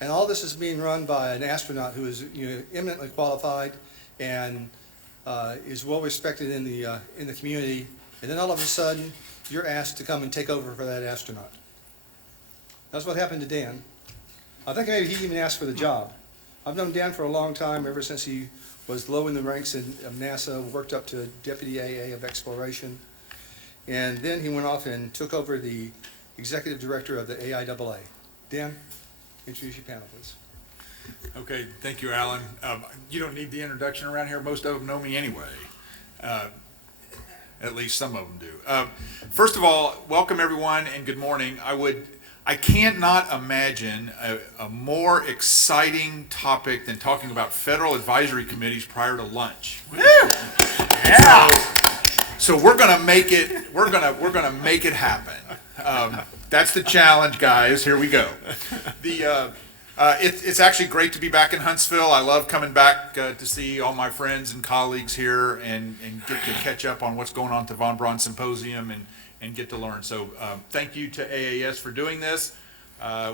And all this is being run by an astronaut who is eminently qualified and is well respected in the community. And then all of a sudden, you're asked to come and take over for that astronaut. That's what happened to Dan. I think maybe he even asked for the job. I've known Dan for a long time, ever since he was low in the ranks of NASA, worked up to Deputy AA of Exploration. And then he went off and took over the Executive Director of the AIAA. Dan, introduce your panel, please. Okay, thank you, Alan. You don't need the introduction around here. Most of them know me anyway. At least some of them do. First of all, welcome everyone and good morning. I can't not imagine a more exciting topic than talking about federal advisory committees prior to lunch. Woo! Yeah. So we're gonna make it. We're gonna make it happen. That's the challenge, guys. Here we go. It's actually great to be back in Huntsville. I love coming back to see all my friends and colleagues here and get to catch up on what's going on at the Von Braun Symposium and get to learn. So thank you to AAS for doing this.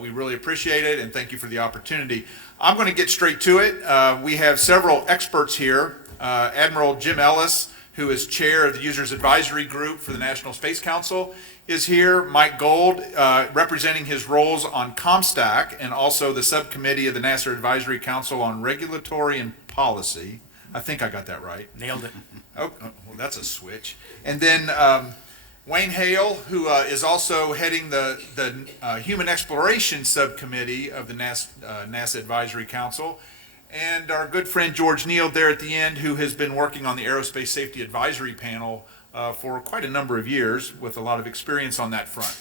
We really appreciate it, and thank you for the opportunity. I'm going to get straight to it. We have several experts here. Admiral Jim Ellis, who is chair of the Users Advisory Group for the National Space Council, is here. Mike Gold, representing his roles on ComStack and also the subcommittee of the NASA Advisory Council on Regulatory and Policy. I think I got that right. Nailed it. Oh, well, that's a switch. And then Wayne Hale, who is also heading the Human Exploration Subcommittee of the NASA Advisory Council. And our good friend George Neal there at the end, who has been working on the Aerospace Safety Advisory Panel for quite a number of years with a lot of experience on that front.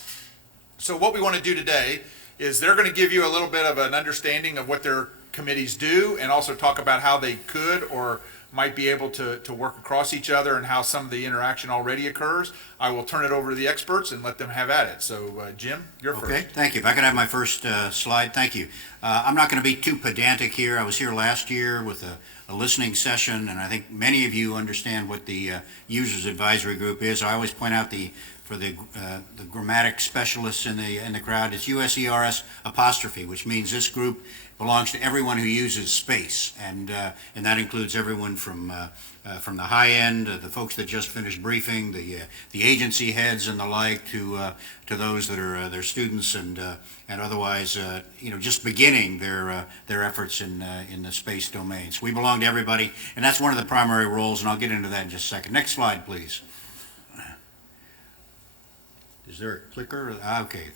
So what we want to do today is they're going to give you a little bit of an understanding of what their committees do and also talk about how they could or might be able to work across each other and how some of the interaction already occurs. I will turn it over to the experts and let them have at it. So Jim, you're first. Okay, thank you. If I could have my first slide, thank you. I'm not going to be too pedantic here. I was here last year with a listening session, and I think many of you understand what the Users Advisory Group is. I always point out for the grammatic specialists in the crowd, it's USERS apostrophe, which means this group belongs to everyone who uses space, and that includes everyone from the high end, the folks that just finished briefing, the agency heads and the like, to those that are their students and otherwise, just beginning their efforts in the space domain. So we belong to everybody, and that's one of the primary roles, and I'll get into that in just a second. Next slide, please. Is there a clicker? Okay.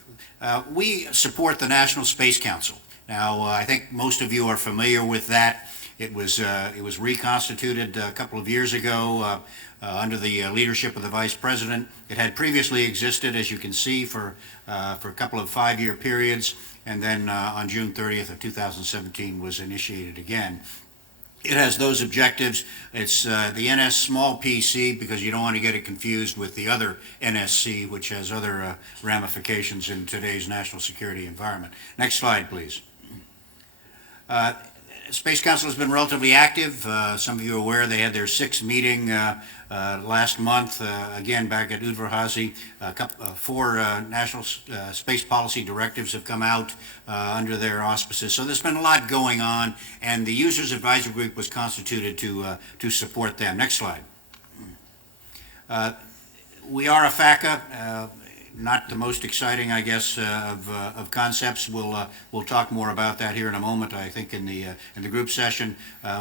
We support the National Space Council. Now, I think most of you are familiar with that. It was reconstituted a couple of years ago under the leadership of the Vice President. It had previously existed, as you can see, for a couple of 5-year periods, and then on June 30th of 2017 was initiated again. It has those objectives. It's the NS small PC because you don't want to get it confused with the other NSC, which has other ramifications in today's national security environment. Next slide, please. Space Council has been relatively active. Some of you are aware they had their 6th meeting last month, again back at Udvar-Hazy. 4 national space policy directives have come out under their auspices. So there's been a lot going on, and the Users Advisory Group was constituted to support them. Next slide. We are a FACA, not the most exciting, I guess, of concepts. We'll talk more about that here in a moment, I think, in the group session.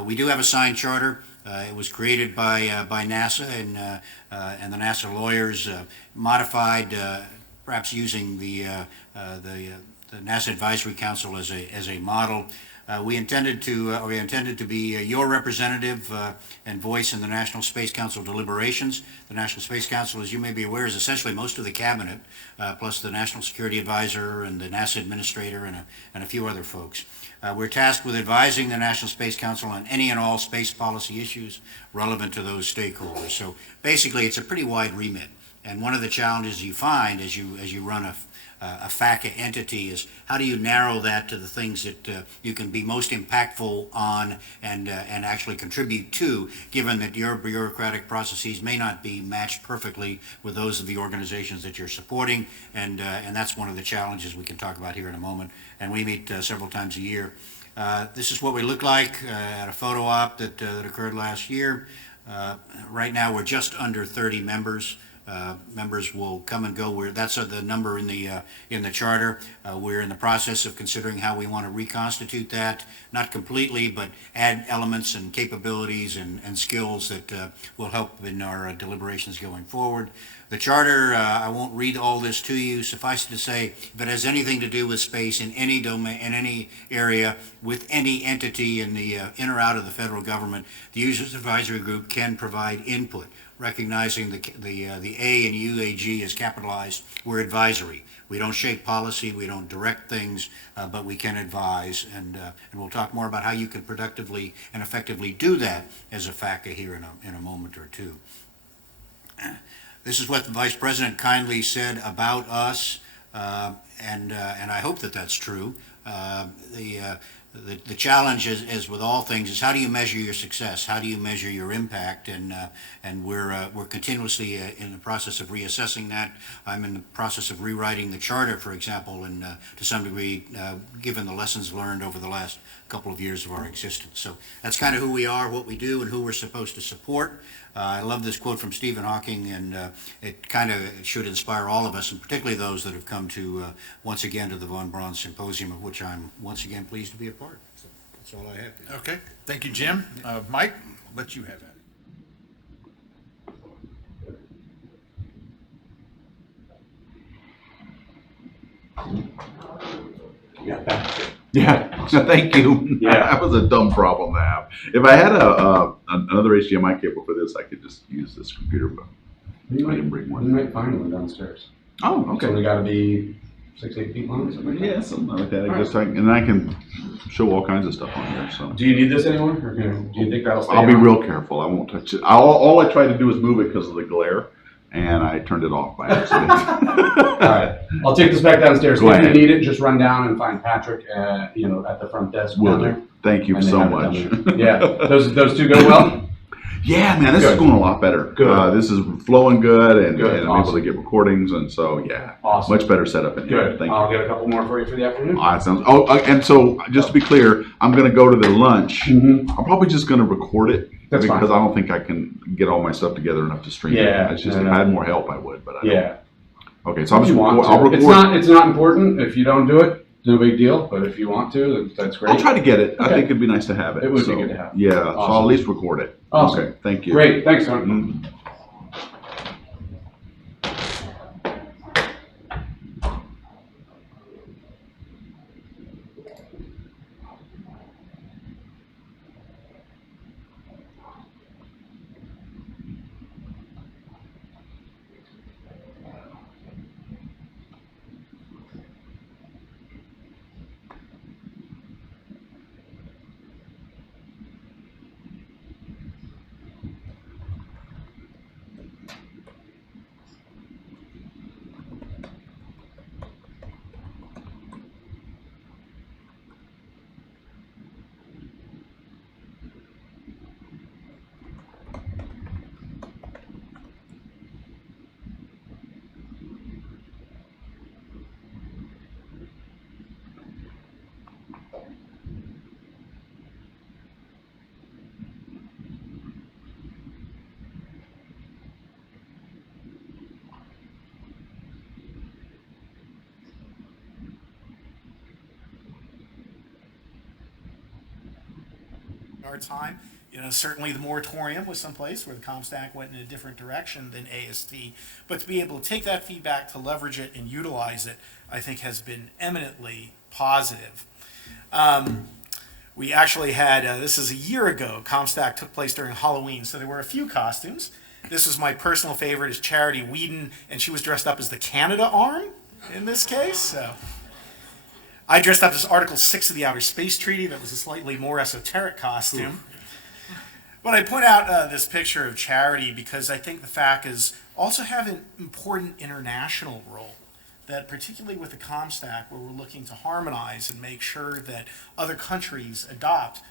We do have a signed charter. It was created by NASA and the NASA lawyers, modified, perhaps using the NASA Advisory Council as a model. We intended to be your representative and voice in the National Space Council deliberations. The National Space Council, as you may be aware, is essentially most of the cabinet, plus the National Security Advisor and the NASA Administrator and a few other folks. We're tasked with advising the National Space Council on any and all space policy issues relevant to those stakeholders. So basically, it's a pretty wide remit. And one of the challenges you find as you run a FACA entity is how do you narrow that to the things that you can be most impactful on and actually contribute to, given that your bureaucratic processes may not be matched perfectly with those of the organizations that you're supporting, and that's one of the challenges we can talk about here in a moment. And we meet several times a year. This is what we look like at a photo op that occurred last year. Right now we're just under 30 members. Members will come and go. That's the number in the charter. We're in the process of considering how we want to reconstitute that, not completely, but add elements and capabilities and skills that will help in our deliberations going forward. The charter, I won't read all this to you. Suffice it to say, if it has anything to do with space in any domain, in any area, with any entity in or out of the federal government, the Users Advisory Group can provide input. Recognizing the A in UAG is capitalized, we're advisory. We don't shape policy, we don't direct things, but we can advise, and we'll talk more about how you can productively and effectively do that as a FACA here in a moment or two. This is what the Vice President kindly said about us, and I hope that that's true. The challenge is with all things is how do you measure your success? How do you measure your impact? And we're continuously in the process of reassessing that. I'm in the process of rewriting the charter, for example, and to some degree, given the lessons learned over the last couple of years of our existence. So that's kind of who we are, what we do, and who we're supposed to support. I love this quote from Stephen Hawking, and it kind of should inspire all of us, and particularly those that have come to, once again, to the Von Braun Symposium, of which I'm once again pleased to be a part. So that's all I have. Okay, thank you, Jim. Mike, I'll let you have that. Yeah, thank you. Yeah. That was a dumb problem to have. If I had another HDMI cable for this, I could just use this computer, but I didn't bring one. You might find one downstairs. Oh, okay. It's only got to be 6-8 feet long, something like that. Yeah, something like that. And I can show all kinds of stuff on here. So. Do you need this anymore? Or do you think that'll stay I'll be on? real careful. I won't touch it. All I tried to do was move it because of the glare, and I turned it off by accident. All right. I'll take this back downstairs. Go If ahead. you need it, just run down and find Patrick, at the front desk. Will down there. do. Thank you And they so have it much. down there. Yeah. Those two go well? Yeah, man, this is going a lot better. Good. This is flowing good, and I'm Awesome. able to get recordings, and so yeah, Awesome. much better setup in here. Good. Thank I'll you. get a couple more for you for the afternoon. And so just to be clear, I'm going to go to the lunch. Mm-hmm. I'm probably just going to record it That's because fine. I don't think I can get all my stuff together enough to stream Yeah, it. It's just no, if no. I had more help, I would, but I don't. Yeah. Okay, so I'll If just you want record. I'll to. record. It's not important. If you don't do it, no big deal. But if you want to, that's great. I'll try to get it. I Okay. think it'd be nice to have it. It would be So, good to have. Yeah, so I'll Awesome. at least record it. Awesome. Okay, thank you. Great. Thanks, Tony. Mhm. our time. You know, certainly the moratorium was someplace where the ComStack went in a different direction than AST, but to be able to take that feedback, to leverage it and utilize it, I think has been eminently positive. We actually had, this is a year ago, ComStack took place during Halloween, so there were a few costumes. This was my personal favorite, is Charity Whedon, and she was dressed up as the Canada arm in this case. So I dressed up as Article 6 of the Outer Space Treaty. That was a slightly more esoteric costume. But I point out this picture of Charity because I think the FACAs also have an important international role, that particularly with the ComStack, where we're looking to harmonize and make sure that other countries adopt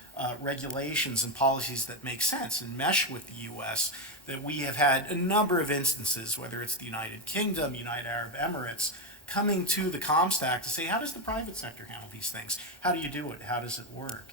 regulations and policies that make sense and mesh with the U.S., that we have had a number of instances, whether it's the United Kingdom, United Arab Emirates, coming to the ComStack to say, how does the private sector handle these things? How do you do it? How does it work?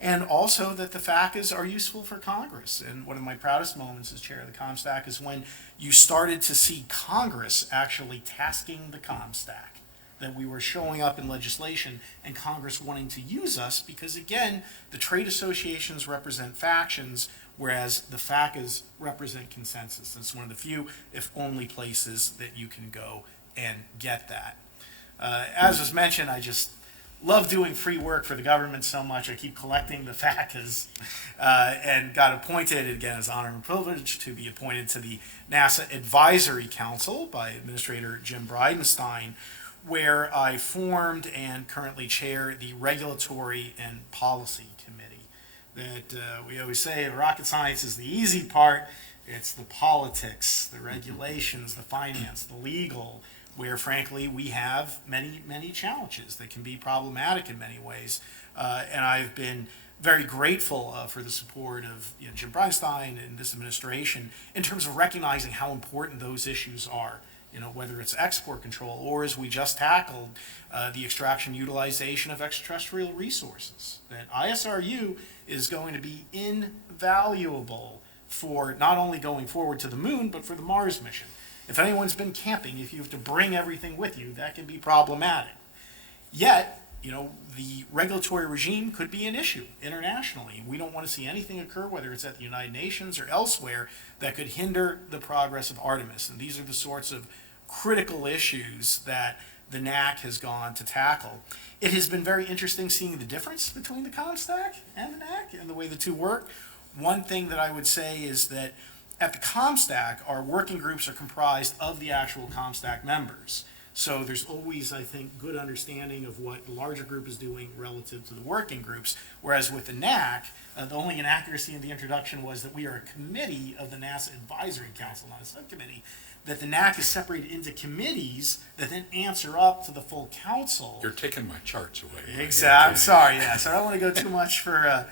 And also that the FACAs are useful for Congress. And one of my proudest moments as chair of the ComStack is when you started to see Congress actually tasking the ComStack, that we were showing up in legislation and Congress wanting to use us because, again, the trade associations represent factions, whereas the FACAs represent consensus. It's one of the few, if only, places that you can go and get that. As was mentioned, I just love doing free work for the government so much. I keep collecting the FACAs and got appointed, again, as honor and privilege to be appointed to the NASA Advisory Council by Administrator Jim Bridenstine, where I formed and currently chair the Regulatory and Policy Committee. That we always say rocket science is the easy part. It's the politics, the regulations, the finance, the legal, where frankly we have many challenges that can be problematic in many ways. And I've been very grateful for the support of Jim Bridenstine and this administration in terms of recognizing how important those issues are. Whether it's export control or, as we just tackled, the extraction utilization of extraterrestrial resources. That ISRU is going to be invaluable for not only going forward to the moon, but for the Mars mission. If anyone's been camping, if you have to bring everything with you, that can be problematic. Yet, the regulatory regime could be an issue internationally. We don't want to see anything occur, whether it's at the United Nations or elsewhere, that could hinder the progress of Artemis. And these are the sorts of critical issues that the NAC has gone to tackle. It has been very interesting seeing the difference between the ComStack and the NAC and the way the two work. One thing that I would say is that at the ComStack, our working groups are comprised of the actual ComStack members. So there's always, I think, good understanding of what the larger group is doing relative to the working groups. Whereas with the NAC, the only inaccuracy in the introduction was that we are a committee of the NASA Advisory Council, not a subcommittee, that the NAC is separated into committees that then answer up to the full council. You're taking my charts away. Exactly. I'm sorry, so I don't want to go too much for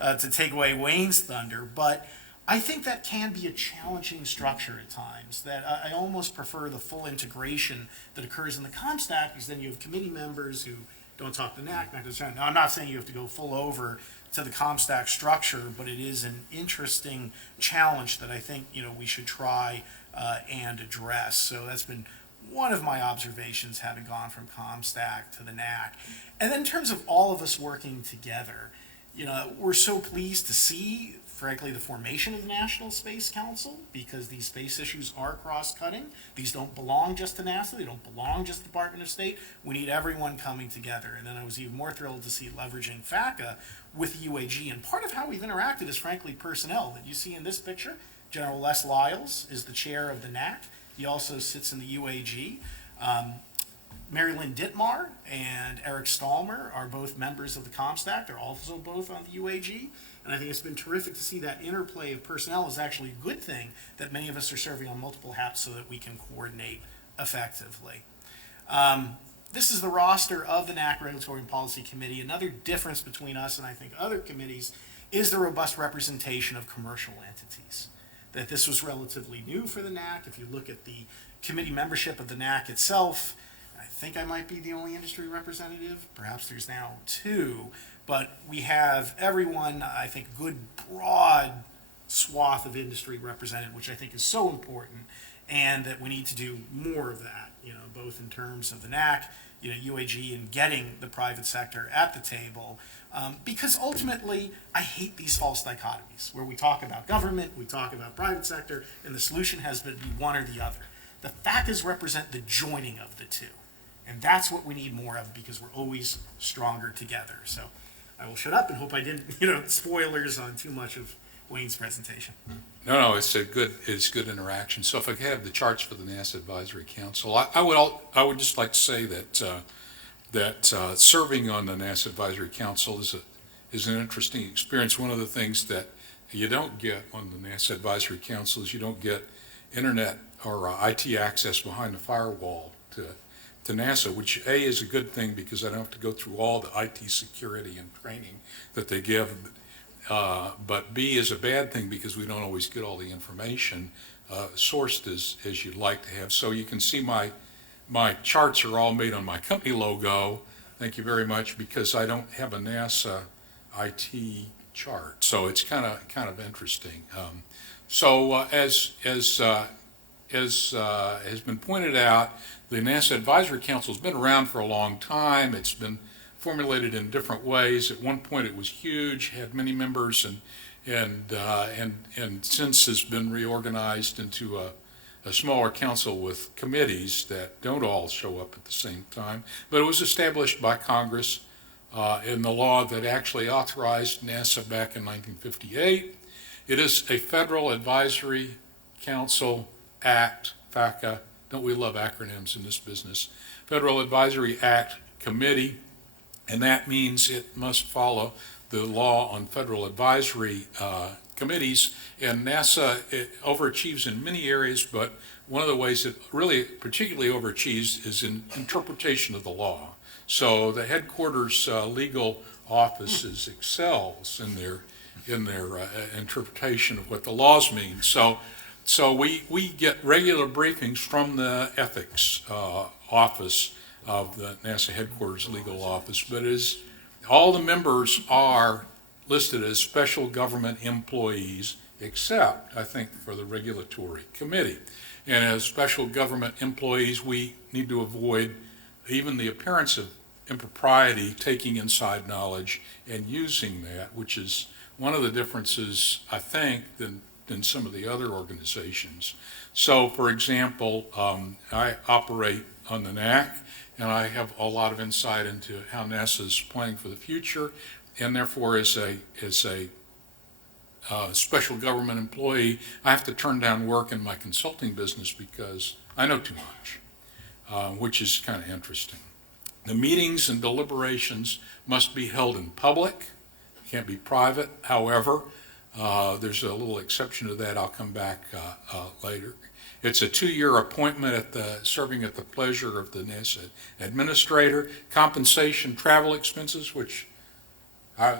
to take away Wayne's thunder, but I think that can be a challenging structure at times, that I almost prefer the full integration that occurs in the ComStack, because then you have committee members who don't talk to NAC. Now, I'm not saying you have to go full over to the ComStack structure, but it is an interesting challenge that I think we should try and address. So that's been one of my observations, having gone from ComStack to the NAC. And then in terms of all of us working together, we're so pleased to see, frankly, the formation of the National Space Council, because these space issues are cross-cutting. These don't belong just to NASA. They don't belong just to the Department of State. We need everyone coming together. And then I was even more thrilled to see leveraging FACA with the UAG. And part of how we've interacted is, frankly, personnel. That you see in this picture, General Les Lyles is the chair of the NAC. He also sits in the UAG. Mary Lynn Dittmar and Eric Stallmer are both members of the ComStack. They're also both on the UAG. And I think it's been terrific to see that interplay of personnel is actually a good thing, that many of us are serving on multiple hats so that we can coordinate effectively. This is the roster of the NAC Regulatory and Policy Committee. Another difference between us and I think other committees is the robust representation of commercial entities. That this was relatively new for the NAC. If you look at the committee membership of the NAC itself, I think I might be the only industry representative. Perhaps there's now two. But we have everyone, I think, good, broad swath of industry represented, which I think is so important, and that we need to do more of that, both in terms of the NAC, UAG and getting the private sector at the table. Because ultimately, I hate these false dichotomies where we talk about government, we talk about private sector, and the solution has been one or the other. The factors represent the joining of the two. And that's what we need more of because we're always stronger together. So I will shut up and hope I didn't, spoilers on too much of Wayne's presentation. No, it's good interaction. So if I could have the charts for the NASA Advisory Council, I would just like to say that serving on the NASA Advisory Council is an interesting experience. One of the things that you don't get on the NASA Advisory Council is you don't get internet or IT access behind the firewall to NASA, which A is a good thing because I don't have to go through all the IT security and training that they give. But B is a bad thing because we don't always get all the information sourced as you'd like to have. So you can see my charts are all made on my company logo. Thank you very much, because I don't have a NASA IT chart. So it's kind of interesting. As has been pointed out, the NASA Advisory Council has been around for a long time. It's been formulated in different ways. At one point it was huge, had many members, and since has been reorganized into a smaller council with committees that don't all show up at the same time. But it was established by Congress in the law that actually authorized NASA back in 1958. It is a Federal Advisory Council Act, FACA. Don't we love acronyms in this business? Federal Advisory Act Committee, and that means it must follow the law on federal advisory committees. And NASA, it overachieves in many areas, but one of the ways it really particularly overachieves is in interpretation of the law. So the headquarters legal offices excels in their interpretation of what the laws mean. So we get regular briefings from the ethics office of the NASA headquarters legal office, but all the members are listed as special government employees, except, I think, for the regulatory committee. And as special government employees, we need to avoid even the appearance of impropriety, taking inside knowledge and using that, which is one of the differences, I think, than some of the other organizations. So, for example, I operate on the NAC, and I have a lot of insight into how NASA is planning for the future, and therefore, as a special government employee, I have to turn down work in my consulting business because I know too much, which is kind of interesting. The meetings and deliberations must be held in public, can't be private. However, there's a little exception to that. I'll come back later. It's a 2-year appointment serving at the pleasure of the NASA administrator. Compensation, travel expenses, which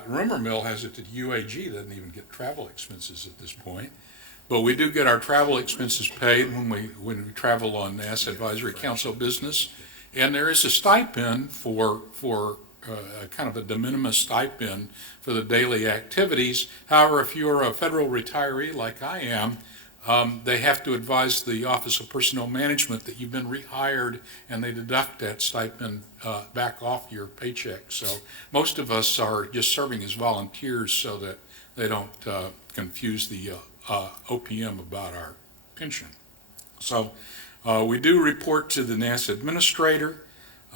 rumor mill has it that UAG doesn't even get travel expenses at this point. But we do get our travel expenses paid when we travel on NASA Advisory Council business. And there is a stipend for kind of a de minimis stipend for the daily activities. However, if you're a federal retiree like I am, they have to advise the Office of Personnel Management that you've been rehired, and they deduct that stipend back off your paycheck. So most of us are just serving as volunteers so that they don't confuse the OPM about our pension. So we do report to the NASA administrator,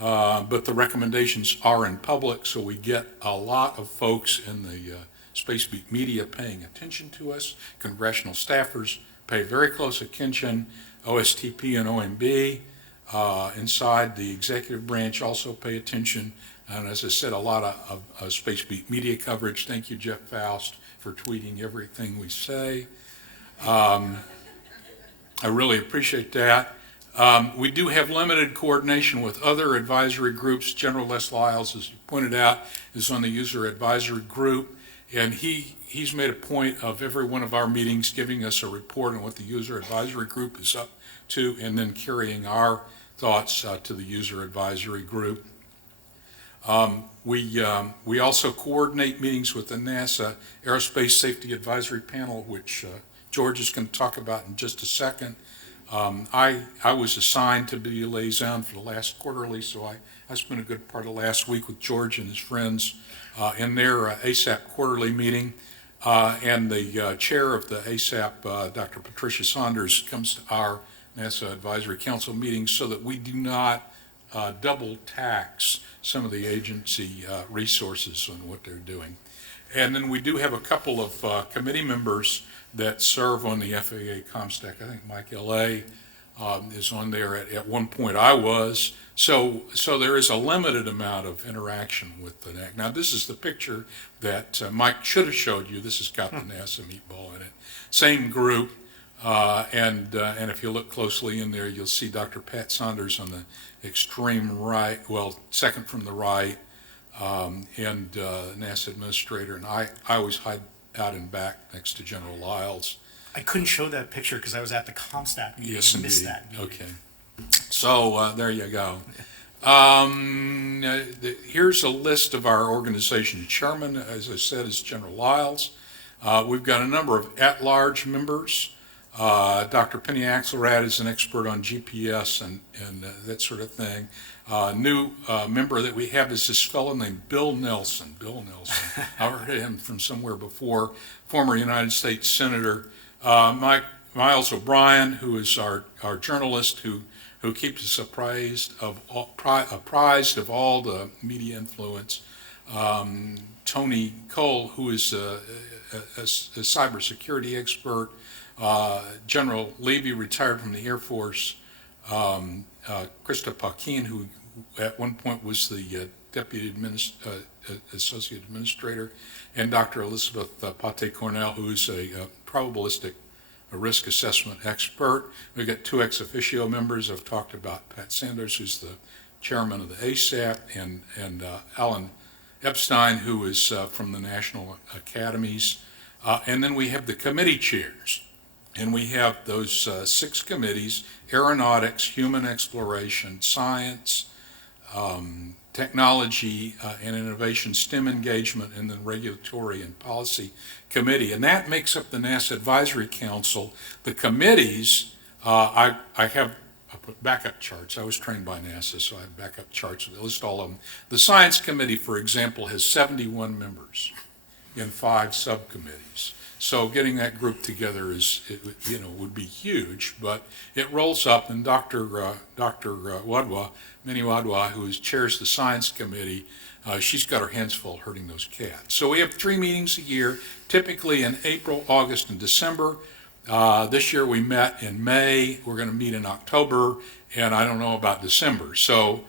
but the recommendations are in public, so we get a lot of folks in the Spacebeat media paying attention to us. Congressional staffers pay very close attention. OSTP and OMB inside the executive branch also pay attention. And as I said, a lot of Spacebeat media coverage. Thank you, Jeff Faust, for tweeting everything we say. I really appreciate that. We do have limited coordination with other advisory groups. General Les Lyles, as you pointed out, is on the user advisory group, and he's made a point of every one of our meetings giving us a report on what the user advisory group is up to, and then carrying our thoughts to the user advisory group. We also coordinate meetings with the NASA Aerospace Safety Advisory Panel, which George is going to talk about in just a second. I was assigned to be a liaison for the last quarterly, so I spent a good part of last week with George and his friends in their ASAP quarterly meeting. And the chair of the ASAP, Dr. Patricia Saunders, comes to our NASA Advisory Council meetings so that we do not double tax some of the agency resources on what they're doing. And then we do have a couple of committee members that serve on the FAA ComStack. I think Mike L.A. Is on there. At one point I was. So there is a limited amount of interaction with the NAC. Now this is the picture that Mike should have showed you. This has got the NASA meatball in it. Same group. And if you look closely in there, you'll see Dr. Pat Saunders on the extreme right, well, second from the right, and NASA administrator. And I always hide out in back next to General Lyles. I couldn't show that picture because I was at the ComStack meeting. Yes, I missed indeed. that meeting. Okay. So there you go. Here's a list of our organization. Chairman, as I said, is General Lyles. We've got a number of at-large members. Dr. Penny Axelrad is an expert on GPS and that sort of thing. New member that we have is this fellow named Bill Nelson. Bill Nelson. I've heard of him from somewhere before. Former United States Senator. Miles O'Brien, who is our journalist who keeps us apprised of all the media influence. Tony Cole, who is a cybersecurity expert. General Levy, retired from the Air Force. Krista Paquin, who at one point was the Deputy Associate Administrator, and Dr. Elizabeth Pate-Cornell, who is a probabilistic risk assessment expert. We've got two ex officio members. I've talked about Pat Sanders, who's the chairman of the ASAP, and Alan Epstein, who is from the National Academies. And then we have the committee chairs. And we have those 6 committees: aeronautics, human exploration, science, technology and innovation, STEM engagement, and then regulatory and policy committee. And that makes up the NASA Advisory Council. The committees, I put backup charts. I was trained by NASA, so I have backup charts that list all of them. The science committee, for example, has 71 members in 5 subcommittees. So getting that group together would be huge, but it rolls up, and Dr. Wadwa, Minnie Wadwa, who chairs the science committee, she's got her hands full herding those cats. So we have 3 meetings a year, typically in April, August, and December. This year we met in May. We're going to meet in October, and I don't know about December. So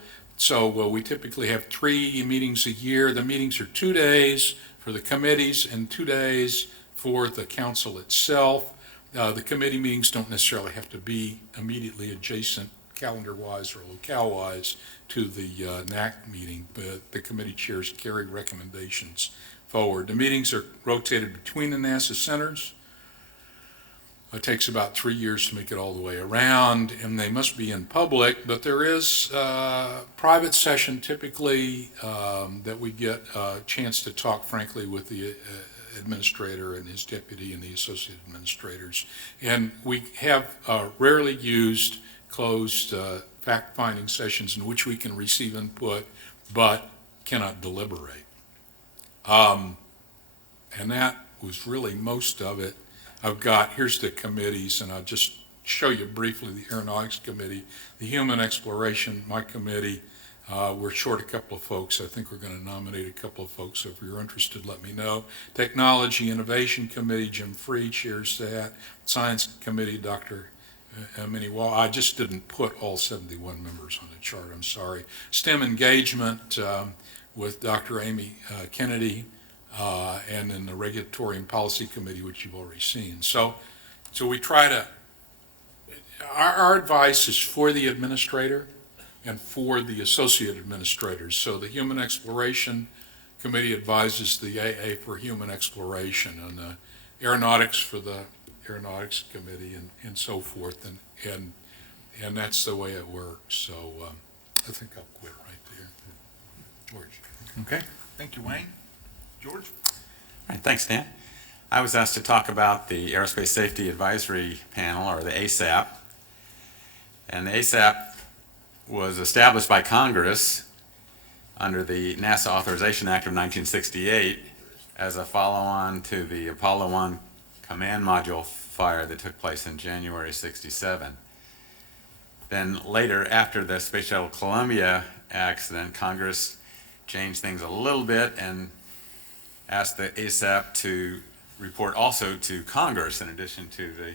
we typically have 3 meetings a year. The meetings are 2 days for the committees and 2 days for the council itself. The committee meetings don't necessarily have to be immediately adjacent calendar-wise or locale-wise to the NAC meeting, but the committee chairs carry recommendations forward. The meetings are rotated between the NASA centers. It takes about 3 years to make it all the way around, and they must be in public, but there is a private session typically that we get a chance to talk frankly with the administrator and his deputy and the associate administrators. And we have rarely used closed fact-finding sessions in which we can receive input but cannot deliberate. And that was really most of it. Here's the committees, and I'll just show you briefly the Aeronautics Committee, the Human Exploration, my committee. We're short a couple of folks. I think we're going to nominate a couple of folks. So if you're interested, let me know. Technology Innovation Committee, Jim Free chairs that. Science Committee, Dr. Minnie Wall. I just didn't put all 71 members on the chart. I'm sorry. STEM Engagement with Dr. Amy Kennedy, and then the Regulatory and Policy Committee, which you've already seen. So we try to, our advice is for the administrator and for the associate administrators. So the Human Exploration Committee advises the AA for Human Exploration, and the Aeronautics for the Aeronautics Committee, and so forth, and that's the way it works. So I think I'll quit right there. George. Okay, thank you, Wayne. George? All right, thanks, Dan. I was asked to talk about the Aerospace Safety Advisory Panel, or the ASAP. And the ASAP was established by Congress under the NASA Authorization Act of 1968 as a follow-on to the Apollo 1 command module fire that took place in January 67. Then later, after the Space Shuttle Columbia accident, Congress changed things a little bit and asked the ASAP to report also to Congress in addition to the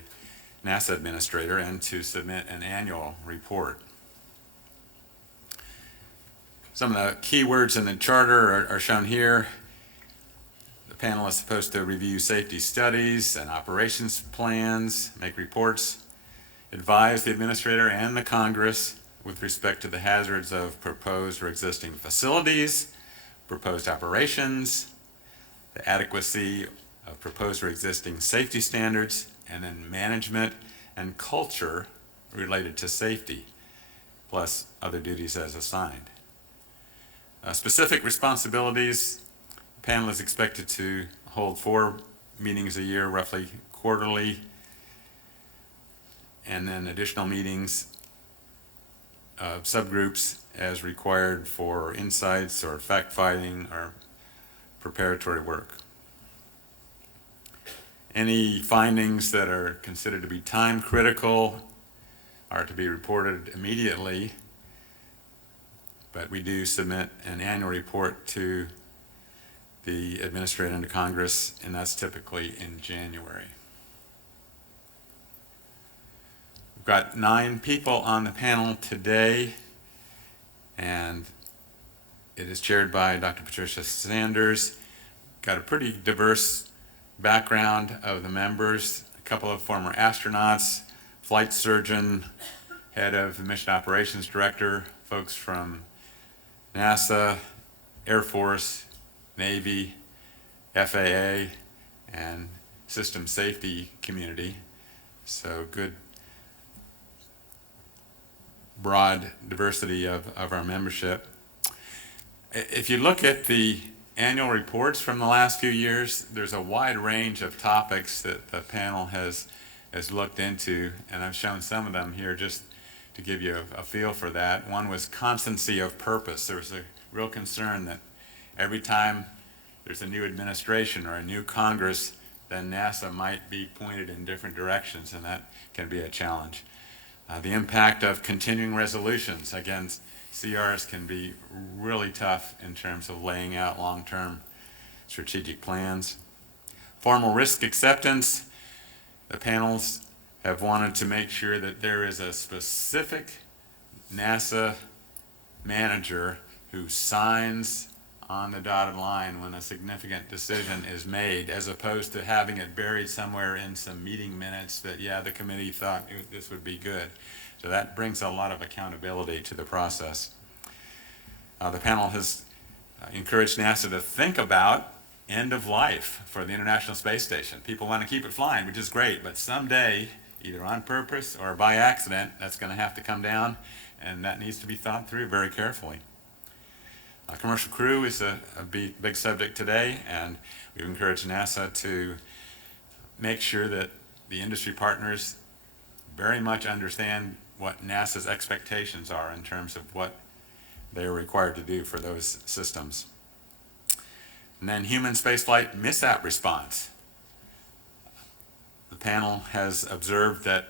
NASA administrator, and to submit an annual report. Some of the key words in the charter are shown here. The panel is supposed to review safety studies and operations plans, make reports, advise the administrator and the Congress with respect to the hazards of proposed or existing facilities, proposed operations, the adequacy of proposed or existing safety standards, and then management and culture related to safety, plus other duties as assigned. Specific responsibilities, the panel is expected to hold 4 meetings a year, roughly quarterly, and then additional meetings, subgroups as required for insights or fact-finding or preparatory work. Any findings that are considered to be time critical are to be reported immediately, but we do submit an annual report to the administrator and to Congress, and that's typically in January. We've got 9 people on the panel today, and it is chaired by Dr. Patricia Sanders. Got a pretty diverse background of the members, a couple of former astronauts, flight surgeon, head of the mission operations director, folks from NASA, Air Force, Navy, FAA, and system safety community. So good broad diversity of our membership. If you look at the annual reports from the last few years, there's a wide range of topics that the panel has looked into, and I've shown some of them here just to give you a feel for that. One was constancy of purpose. There was a real concern that every time there's a new administration or a new Congress, then NASA might be pointed in different directions, and that can be a challenge. The impact of continuing resolutions. Again, CRs can be really tough in terms of laying out long-term strategic plans. Formal risk acceptance. The panels have wanted to make sure that there is a specific NASA manager who signs on the dotted line when a significant decision is made, as opposed to having it buried somewhere in some meeting minutes that, yeah, the committee thought this would be good. So that brings a lot of accountability to the process. The panel has encouraged NASA to think about end of life for the International Space Station. People want to keep it flying, which is great, but someday, either on purpose or by accident, that's going to have to come down, and that needs to be thought through very carefully. Commercial crew is a big subject today, and we've encouraged NASA to make sure that the industry partners very much understand what NASA's expectations are in terms of what they are required to do for those systems. And then human spaceflight mishap response. The panel has observed that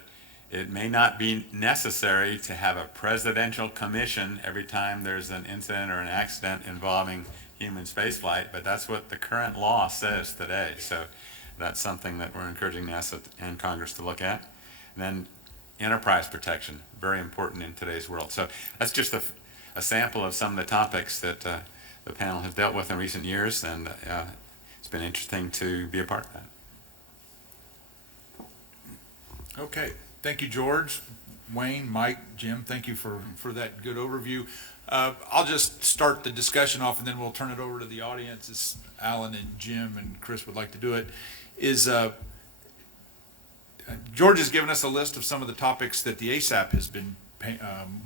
it may not be necessary to have a presidential commission every time there's an incident or an accident involving human spaceflight, but that's what the current law says today. So that's something that we're encouraging NASA and Congress to look at. And then enterprise protection, very important in today's world. So that's just a sample of some of the topics that the panel has dealt with in recent years, and it's been interesting to be a part of that. Okay, thank you, George, Wayne, Mike, Jim. Thank you for that good overview. I'll just start the discussion off, and then we'll turn it over to the audience, as Alan and Jim and Chris would like to do it. George has given us a list of some of the topics that the ASAP has been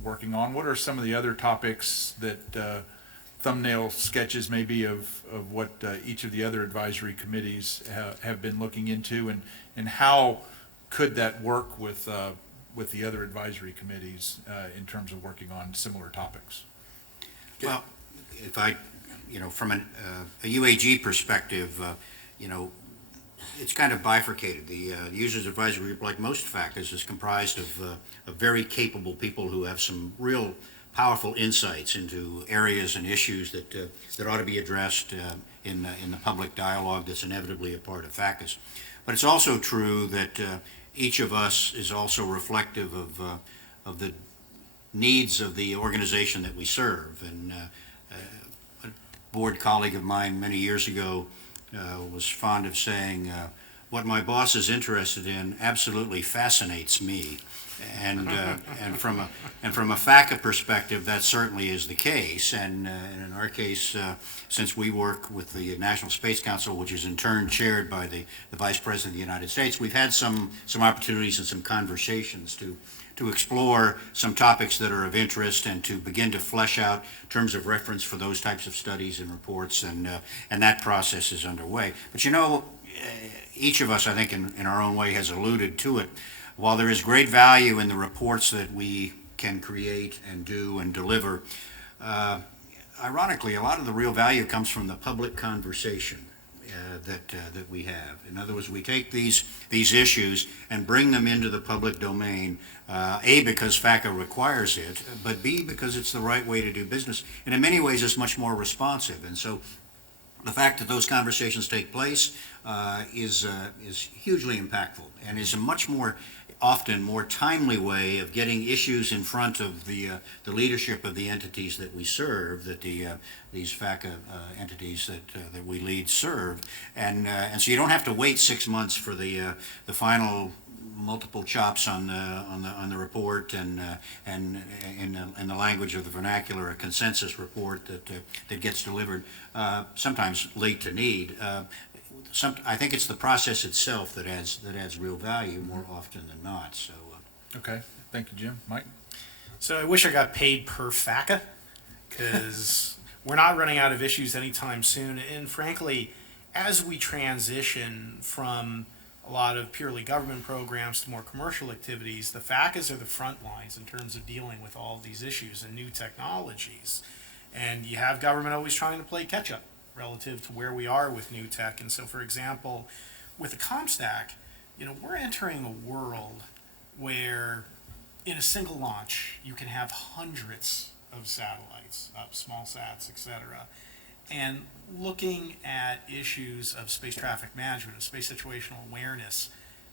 working on. What are some of the other topics that thumbnail sketches maybe of what each of the other advisory committees have been looking into, and how could that work with with the other advisory committees in terms of working on similar topics? Well, if I, from a UAG perspective, it's kind of bifurcated. The Users Advisory Group, like most FACAs, is comprised of very capable people who have some real powerful insights into areas and issues that ought to be addressed in the public dialogue that's inevitably a part of FACAs. But it's also true that each of us is also reflective of the needs of the organization that we serve. And a board colleague of mine many years ago was fond of saying, what my boss is interested in absolutely fascinates me. And from a FACA perspective, that certainly is the case. And in our case, since we work with the National Space Council, which is in turn chaired by the Vice President of the United States, we've had some opportunities and some conversations to explore some topics that are of interest and to begin to flesh out terms of reference for those types of studies and reports, and that process is underway. But each of us, I think, in our own way has alluded to it. While there is great value in the reports that we can create and do and deliver, ironically, a lot of the real value comes from the public conversation that we have. In other words, we take these issues and bring them into the public domain, A, because FACA requires it, but B, because it's the right way to do business. And in many ways, it's much more responsive. And so the fact that those conversations take place is hugely impactful and is a much more often more timely way of getting issues in front of the leadership of the entities that we serve, that these FACA entities that we lead serve, and so you don't have to wait 6 months for the final multiple chops on the report, and in the language of the vernacular, a consensus report that gets delivered, sometimes late to need. I think it's the process itself that adds real value more often than not. So. Okay, thank you, Jim. Mike? So I wish I got paid per FACA, because we're not running out of issues anytime soon. And frankly, as we transition from a lot of purely government programs to more commercial activities, the FACAs are the front lines in terms of dealing with all of these issues and new technologies. And you have government always trying to play catch up relative to where we are with new tech. And so, for example, with the ComStack, we're entering a world where in a single launch, you can have hundreds of satellites, small sats, etc. And looking at issues of space traffic management and space situational awareness,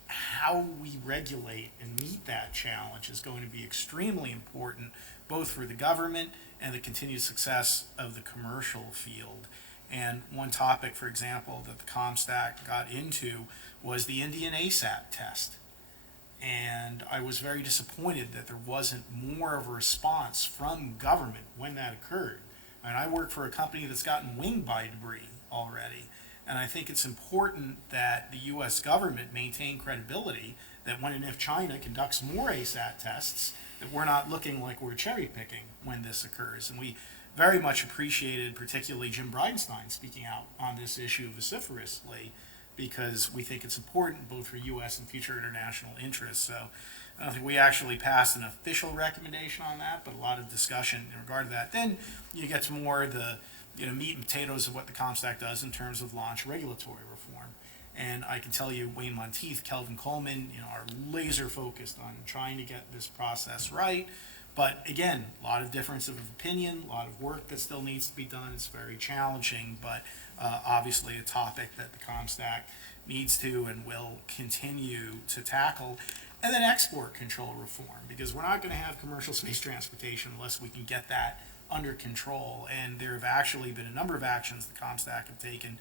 how we regulate and meet that challenge is going to be extremely important, both for the government and the continued success of the commercial field. And one topic, for example, that the ComStack got into was the Indian ASAT test. And I was very disappointed that there wasn't more of a response from government when that occurred. And I work for a company that's gotten winged by debris already. And I think it's important that the U.S. government maintain credibility that when and if China conducts more ASAT tests, that we're not looking like we're cherry picking when this occurs. And we very much appreciated, particularly Jim Bridenstine speaking out on this issue vociferously, because we think it's important both for U.S. and future international interests. So I don't think we actually passed an official recommendation on that, but a lot of discussion in regard to that. Then you get to more of the meat and potatoes of what the ComStack does in terms of launch regulatory reform. And I can tell you, Wayne Monteith, Kelvin Coleman, are laser focused on trying to get this process right. But again, a lot of difference of opinion, a lot of work that still needs to be done. It's very challenging, but obviously a topic that the ComStack needs to and will continue to tackle. And then export control reform, because we're not going to have commercial space transportation unless we can get that under control. And there have actually been a number of actions the ComStack have taken,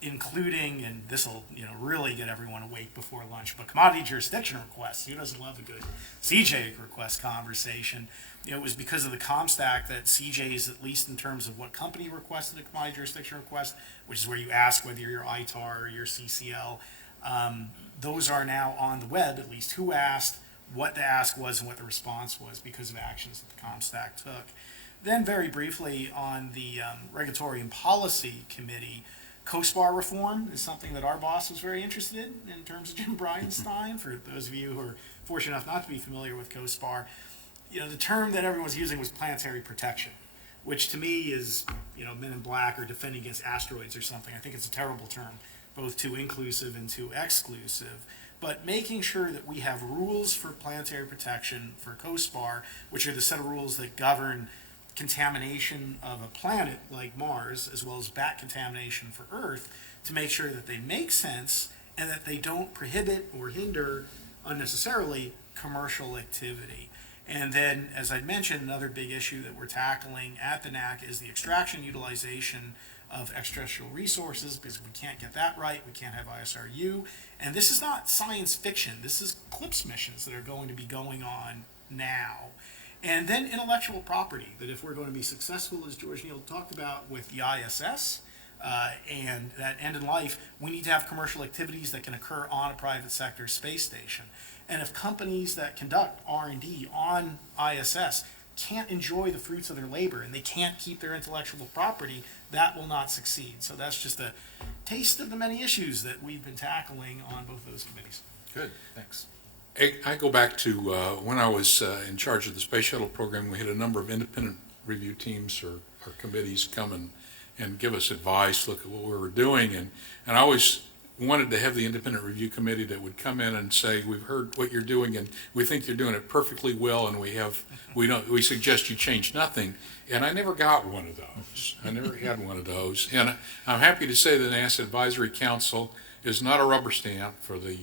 including, and this will really get everyone awake before lunch, but commodity jurisdiction requests. Who doesn't love a good CJ request conversation? It was because of the ComStack that CJs, at least in terms of what company requested a commodity jurisdiction request, which is where you ask whether you're ITAR or you're CCL, those are now on the web, at least who asked, what the ask was, and what the response was because of actions that the ComStack took. Then very briefly on the Regulatory and Policy Committee, COSPAR reform is something that our boss was very interested in terms of Jim Bridenstine. For those of you who are fortunate enough not to be familiar with COSPAR, the term that everyone was using was planetary protection, which to me is, Men in Black or defending against asteroids or something. I think it's a terrible term, both too inclusive and too exclusive. But making sure that we have rules for planetary protection for COSPAR, which are the set of rules that govern contamination of a planet like Mars, as well as bat contamination for Earth, to make sure that they make sense and that they don't prohibit or hinder unnecessarily commercial activity. And then, as I mentioned, another big issue that we're tackling at the NAC is the extraction utilization of extraterrestrial resources, because if we can't get that right, we can't have ISRU. And this is not science fiction. This is CLIPS missions that are going to be going on now. And then intellectual property, that if we're going to be successful, as George Neal talked about, with the ISS and that end in life, we need to have commercial activities that can occur on a private sector space station. And if companies that conduct R&D on ISS can't enjoy the fruits of their labor and they can't keep their intellectual property, that will not succeed. So that's just a taste of the many issues that we've been tackling on both of those committees. Good, thanks. I go back to when I was in charge of the Space Shuttle program. We had a number of independent review teams or committees come and give us advice, look at what we were doing, and I always wanted to have the independent review committee that would come in and say, we've heard what you're doing and we think you're doing it perfectly well, and we suggest you change nothing. And I never got one of those. I never had one of those. And I'm happy to say that the NASA Advisory Council is not a rubber stamp for the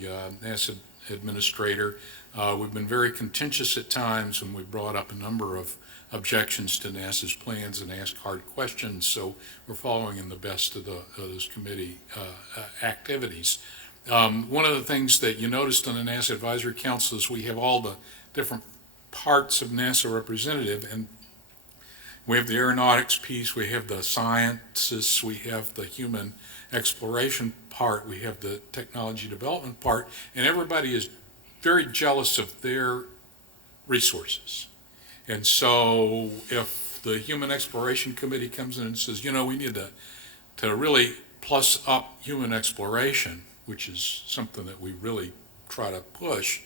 NASA administrator. We've been very contentious at times, and we've brought up a number of objections to NASA's plans and asked hard questions, so we're following in the best of those committee activities. One of the things that you noticed on the NASA Advisory Council is we have all the different parts of NASA representative, and we have the aeronautics piece, we have the sciences, we have the human exploration part, we have the technology development part, and everybody is very jealous of their resources. And so if the Human Exploration Committee comes in and says, we need to really plus up human exploration, which is something that we really try to push,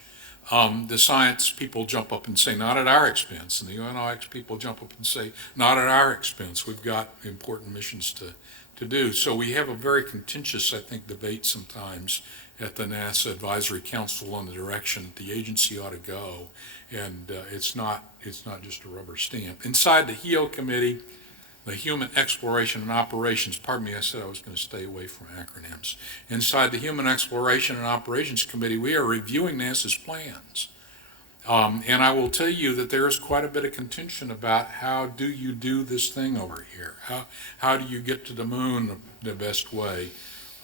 the science people jump up and say, not at our expense. And the UNOX people jump up and say, not at our expense. We've got important missions to do. So we have a very contentious, I think, debate sometimes at the NASA Advisory Council on the direction the agency ought to go. And it's not just a rubber stamp. Inside the HEO committee, the Human Exploration and Operations, pardon me, I said I was going to stay away from acronyms. Inside the Human Exploration and Operations Committee, we are reviewing NASA's plans. And I will tell you that there is quite a bit of contention about how do you do this thing over here? How do you get to the moon the best way?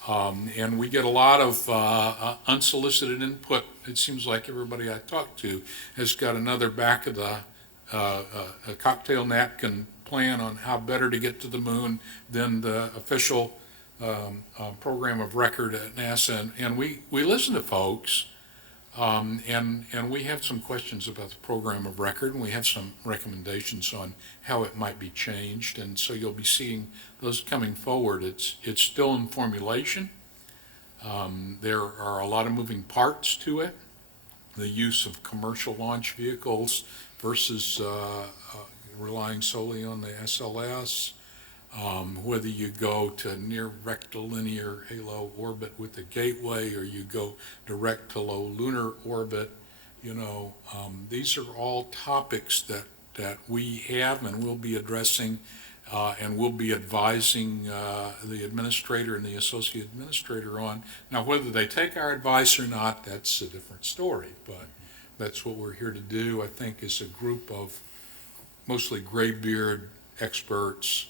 And we get a lot of unsolicited input. It seems like everybody I talk to has got another back of the a cocktail napkin plan on how better to get to the moon than the official program of record at NASA. And we listen to folks, and we have some questions about the program of record, and we have some recommendations on how it might be changed. And so you'll be seeing those coming forward. It's still in formulation. There are a lot of moving parts to it. The use of commercial launch vehicles versus relying solely on the SLS, whether you go to near rectilinear halo orbit with the gateway or you go direct to low lunar orbit, these are all topics that we have and will be addressing and we'll be advising the administrator and the associate administrator on. Now, whether they take our advice or not, that's a different story, but that's what we're here to do. I think as a group of mostly graybeard experts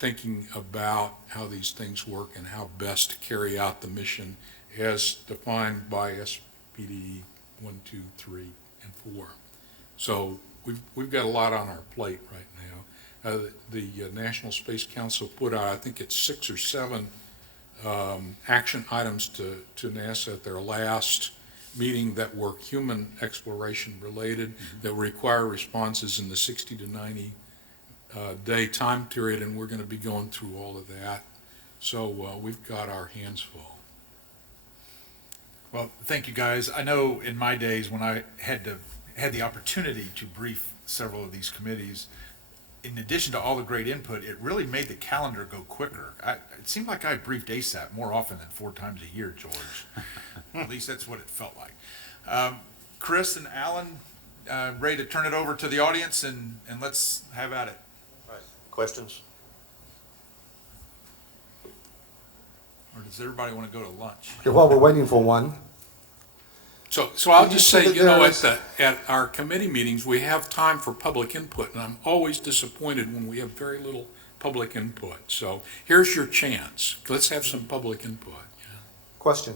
thinking about how these things work and how best to carry out the mission as defined by SPD 1, 2, 3, and 4. So we've got a lot on our plate right now. The National Space Council put out, I think it's 6 or 7 action items to NASA at their last meeting that were human exploration related, that require responses in the 60 to 90 day time period, and we're going to be going through all of that So we've got our hands full. Well, thank you guys. I know in my days when I had the opportunity to brief several of these committees, in addition to all the great input, it really made the calendar go quicker. It seemed like I briefed ASAP more often than 4 times a year, George. At least that's what it felt like. Chris and Alan, ready to turn it over to the audience, and let's have at it. Right. Questions? Or does everybody want to go to lunch? Okay, while we're waiting for one. So I'll Did you just say say, that you know, there at our committee meetings, we have time for public input, and I'm always disappointed when we have very little public input. So here's your chance. Let's have some public input. Question.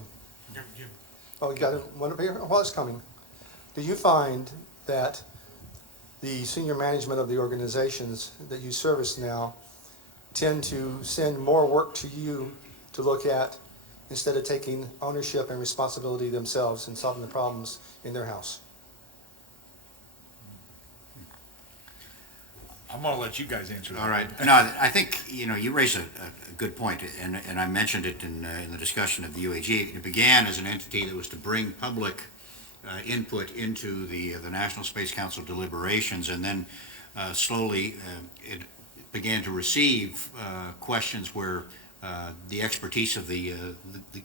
Oh, you got one up here? Well, it's coming. Do you find that the senior management of the organizations that you service now tend to send more work to you to look at instead of taking ownership and responsibility themselves and solving the problems in their house? I'm going to let you guys answer that. All right. No, I think, you raise a good point, and I mentioned it in the discussion of the UAG. It began as an entity that was to bring public input into the National Space Council deliberations, and then slowly it began to receive questions where the expertise of the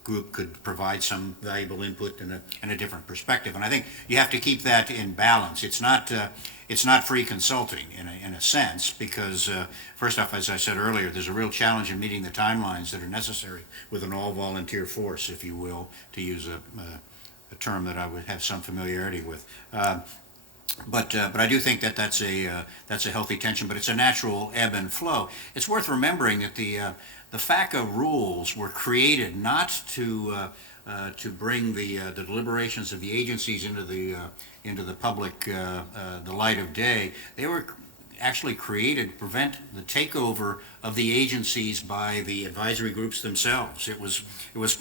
group could provide some valuable input and a different perspective. And I think you have to keep that in balance. It's not free consulting in a sense, because first off, as I said earlier, there's a real challenge in meeting the timelines that are necessary with an all-volunteer force, if you will, to use a term that I would have some familiarity with. But I do think that that's a healthy tension, but it's a natural ebb and flow. It's worth remembering that the FACA rules were created not to bring the deliberations of the agencies into the public, the light of day. They were actually created to prevent the takeover of the agencies by the advisory groups themselves. It was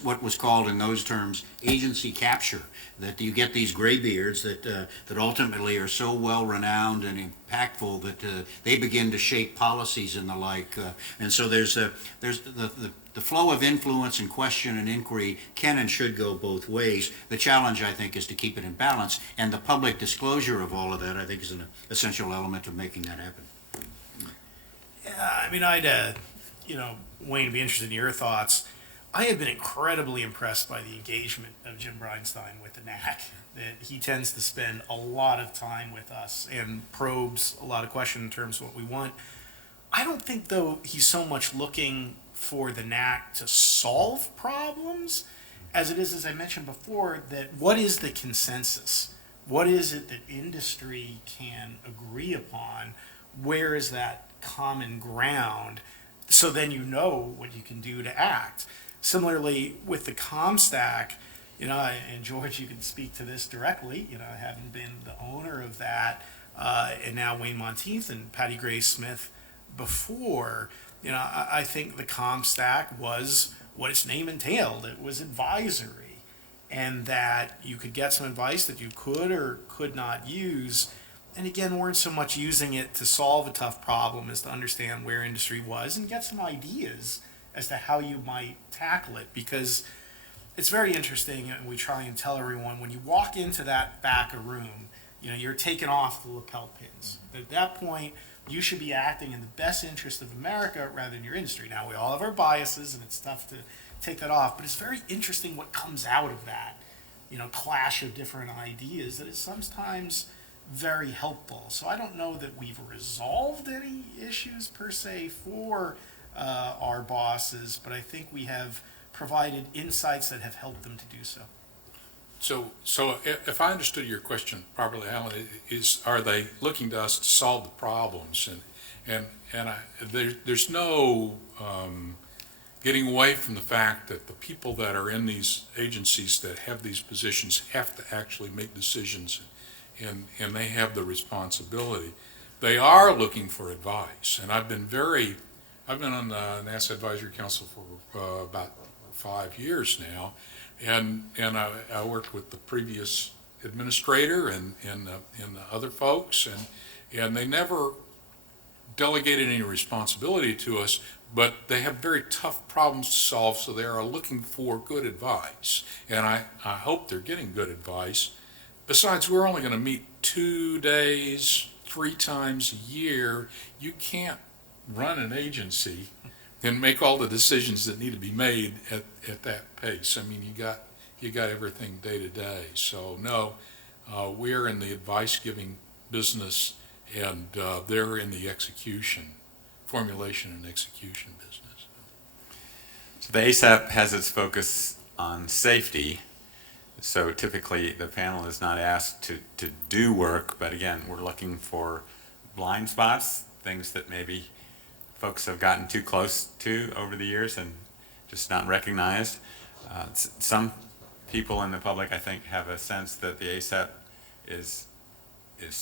what was called in those terms agency capture, that you get these graybeards that ultimately are so well renowned and impactful that they begin to shape policies and the like. And so there's the flow of influence and question and inquiry can and should go both ways. The challenge, I think, is to keep it in balance, and the public disclosure of all of that, I think, is an essential element of making that happen. Yeah, I mean, I'd, Wayne, be interested in your thoughts. I have been incredibly impressed by the engagement of Jim Bridenstine with the NAC. That he tends to spend a lot of time with us and probes a lot of questions in terms of what we want. I don't think, though, he's so much looking for the NAC to solve problems as it is, as I mentioned before, that what is the consensus? What is it that industry can agree upon? Where is that common ground? So then you know what you can do to act. Similarly, with the ComStack, and George, you can speak to this directly, having been the owner of that, and now Wayne Monteith and Patty Gray Smith before, I think the ComStack was what its name entailed. It was advisory, and that you could get some advice that you could or could not use. And again, weren't so much using it to solve a tough problem as to understand where industry was and get some ideas as to how you might tackle it. Because it's very interesting, and we try and tell everyone, when you walk into that back of room, you're taking off the lapel pins. At that point, you should be acting in the best interest of America rather than your industry. Now, we all have our biases, and it's tough to take that off, but it's very interesting what comes out of that, clash of different ideas, that is sometimes very helpful. So I don't know that we've resolved any issues per se for our bosses, but I think we have provided insights that have helped them to do so. So if I understood your question properly, Alan, are they looking to us to solve the problems? And there's no getting away from the fact that the people that are in these agencies that have these positions have to actually make decisions, and they have the responsibility. They are looking for advice, and I've been on the NASA Advisory Council for about 5 years now, and I worked with the previous administrator and the other folks, and they never delegated any responsibility to us, but they have very tough problems to solve, so they are looking for good advice. And I hope they're getting good advice. Besides, we're only going to meet 2 days, 3 times a year. You can't run an agency and make all the decisions that need to be made at that pace. I mean, you got everything day to day. So no, we're in the advice-giving business, and they're in the formulation and execution business. So the ASAP has its focus on safety. So typically the panel is not asked to do work, but again, we're looking for blind spots, things that maybe folks have gotten too close to over the years and just not recognized. Some people in the public, I think, have a sense that the ASAP is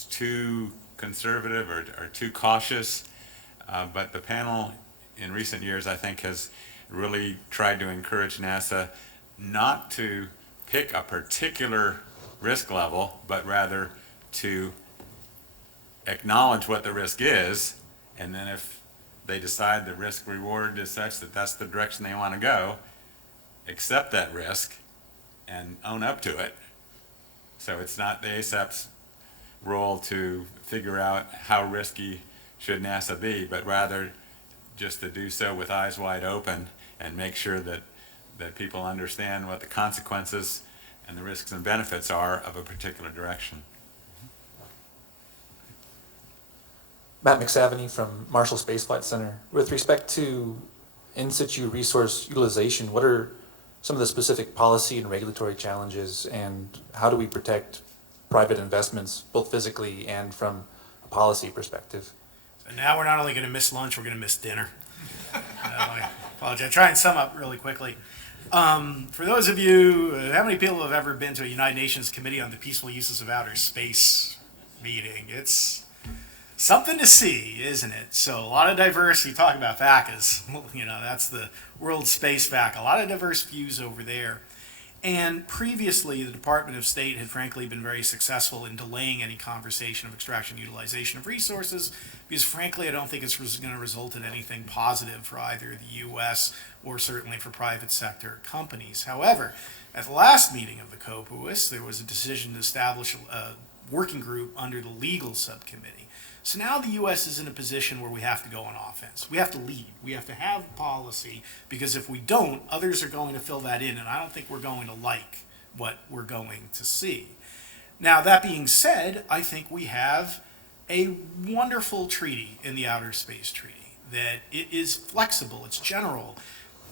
too conservative or too cautious, but the panel in recent years, I think, has really tried to encourage NASA not to pick a particular risk level, but rather to acknowledge what the risk is, and then if they decide the risk reward is such that that's the direction they want to go, accept that risk and own up to it. So it's not the ASAP's role to figure out how risky should NASA be, but rather just to do so with eyes wide open and make sure that people understand what the consequences and the risks and benefits are of a particular direction. Matt McSavany from Marshall Space Flight Center. With respect to in situ resource utilization, what are some of the specific policy and regulatory challenges, and how do we protect private investments, both physically and from a policy perspective? So now we're not only going to miss lunch, we're going to miss dinner. I apologize. Try and sum up really quickly. For those of you, how many people have ever been to a United Nations Committee on the Peaceful Uses of Outer Space meeting? It's something to see, isn't it? So a lot of diversity. Talk about VACAs. That's the World Space VACA. A lot of diverse views over there. And previously, the Department of State had frankly been very successful in delaying any conversation of extraction and utilization of resources, because frankly, I don't think it's going to result in anything positive for either the U.S. or certainly for private sector companies. However, at the last meeting of the COPUOS, there was a decision to establish a working group under the legal subcommittee. So now the U.S. is in a position where we have to go on offense. We have to lead. We have to have policy, because if we don't, others are going to fill that in, and I don't think we're going to like what we're going to see. Now, that being said, I think we have a wonderful treaty in the Outer Space Treaty, that it is flexible, it's general,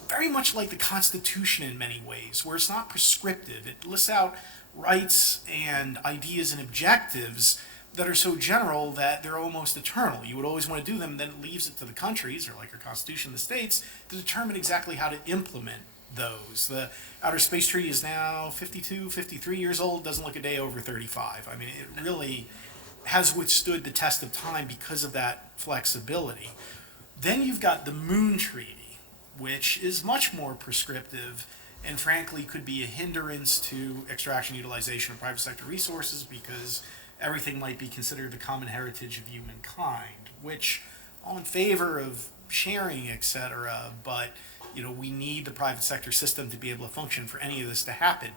very much like the Constitution in many ways, where it's not prescriptive. It lists out rights and ideas and objectives that are so general that they're almost eternal. You would always want to do them, and then it leaves it to the countries, or like our Constitution, the states, to determine exactly how to implement those. The Outer Space Treaty is now 52, 53 years old, doesn't look a day over 35. I mean, it really has withstood the test of time because of that flexibility. Then you've got the Moon Treaty, which is much more prescriptive and frankly could be a hindrance to extraction utilization of private sector resources, because everything might be considered the common heritage of humankind, which I'm in favor of sharing, etc., but we need the private sector system to be able to function for any of this to happen.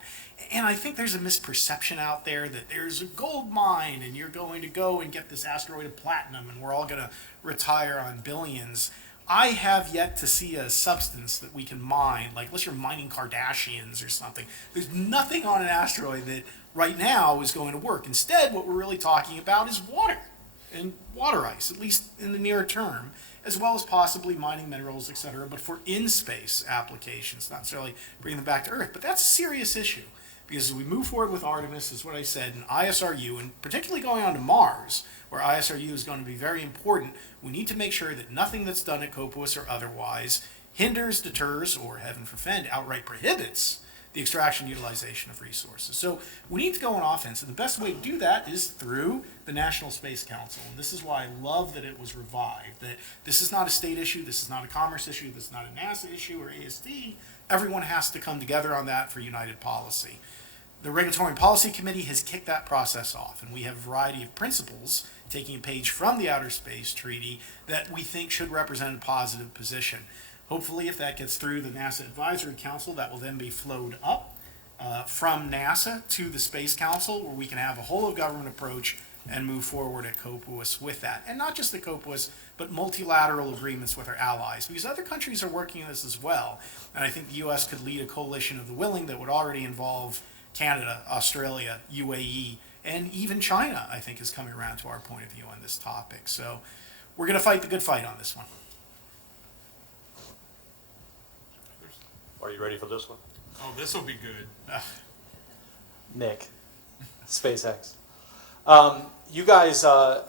And I think there's a misperception out there that there's a gold mine and you're going to go and get this asteroid of platinum and we're all going to retire on billions. I have yet to see a substance that we can mine, like unless you're mining Kardashians or something. There's nothing on an asteroid that right now is going to work. Instead, what we're really talking about is water and water ice, at least in the near term, as well as possibly mining minerals, etc., but for in-space applications, not necessarily bringing them back to Earth. But that's a serious issue, because as we move forward with Artemis, is what I said, and ISRU, and particularly going on to Mars, where ISRU is going to be very important, we need to make sure that nothing that's done at COPUOS or otherwise hinders, deters, or heaven forfend, outright prohibits the extraction and utilization of resources. So we need to go on offense, and the best way to do that is through the National Space Council. And this is why I love that it was revived, that this is not a state issue, this is not a commerce issue, this is not a NASA issue or ASD. Everyone has to come together on that for united policy. The Regulatory and Policy Committee has kicked that process off, and we have a variety of principles, taking a page from the Outer Space Treaty, that we think should represent a positive position. Hopefully, if that gets through the NASA Advisory Council, that will then be flowed up from NASA to the Space Council, where we can have a whole-of-government approach and move forward at COPUOS with that. And not just the COPUOS, but multilateral agreements with our allies, because other countries are working on this as well. And I think the U.S. could lead a coalition of the willing that would already involve Canada, Australia, UAE, and even China, I think, is coming around to our point of view on this topic. So we're going to fight the good fight on this one. Are you ready for this one? Oh, this will be good. Nick, SpaceX. You guys are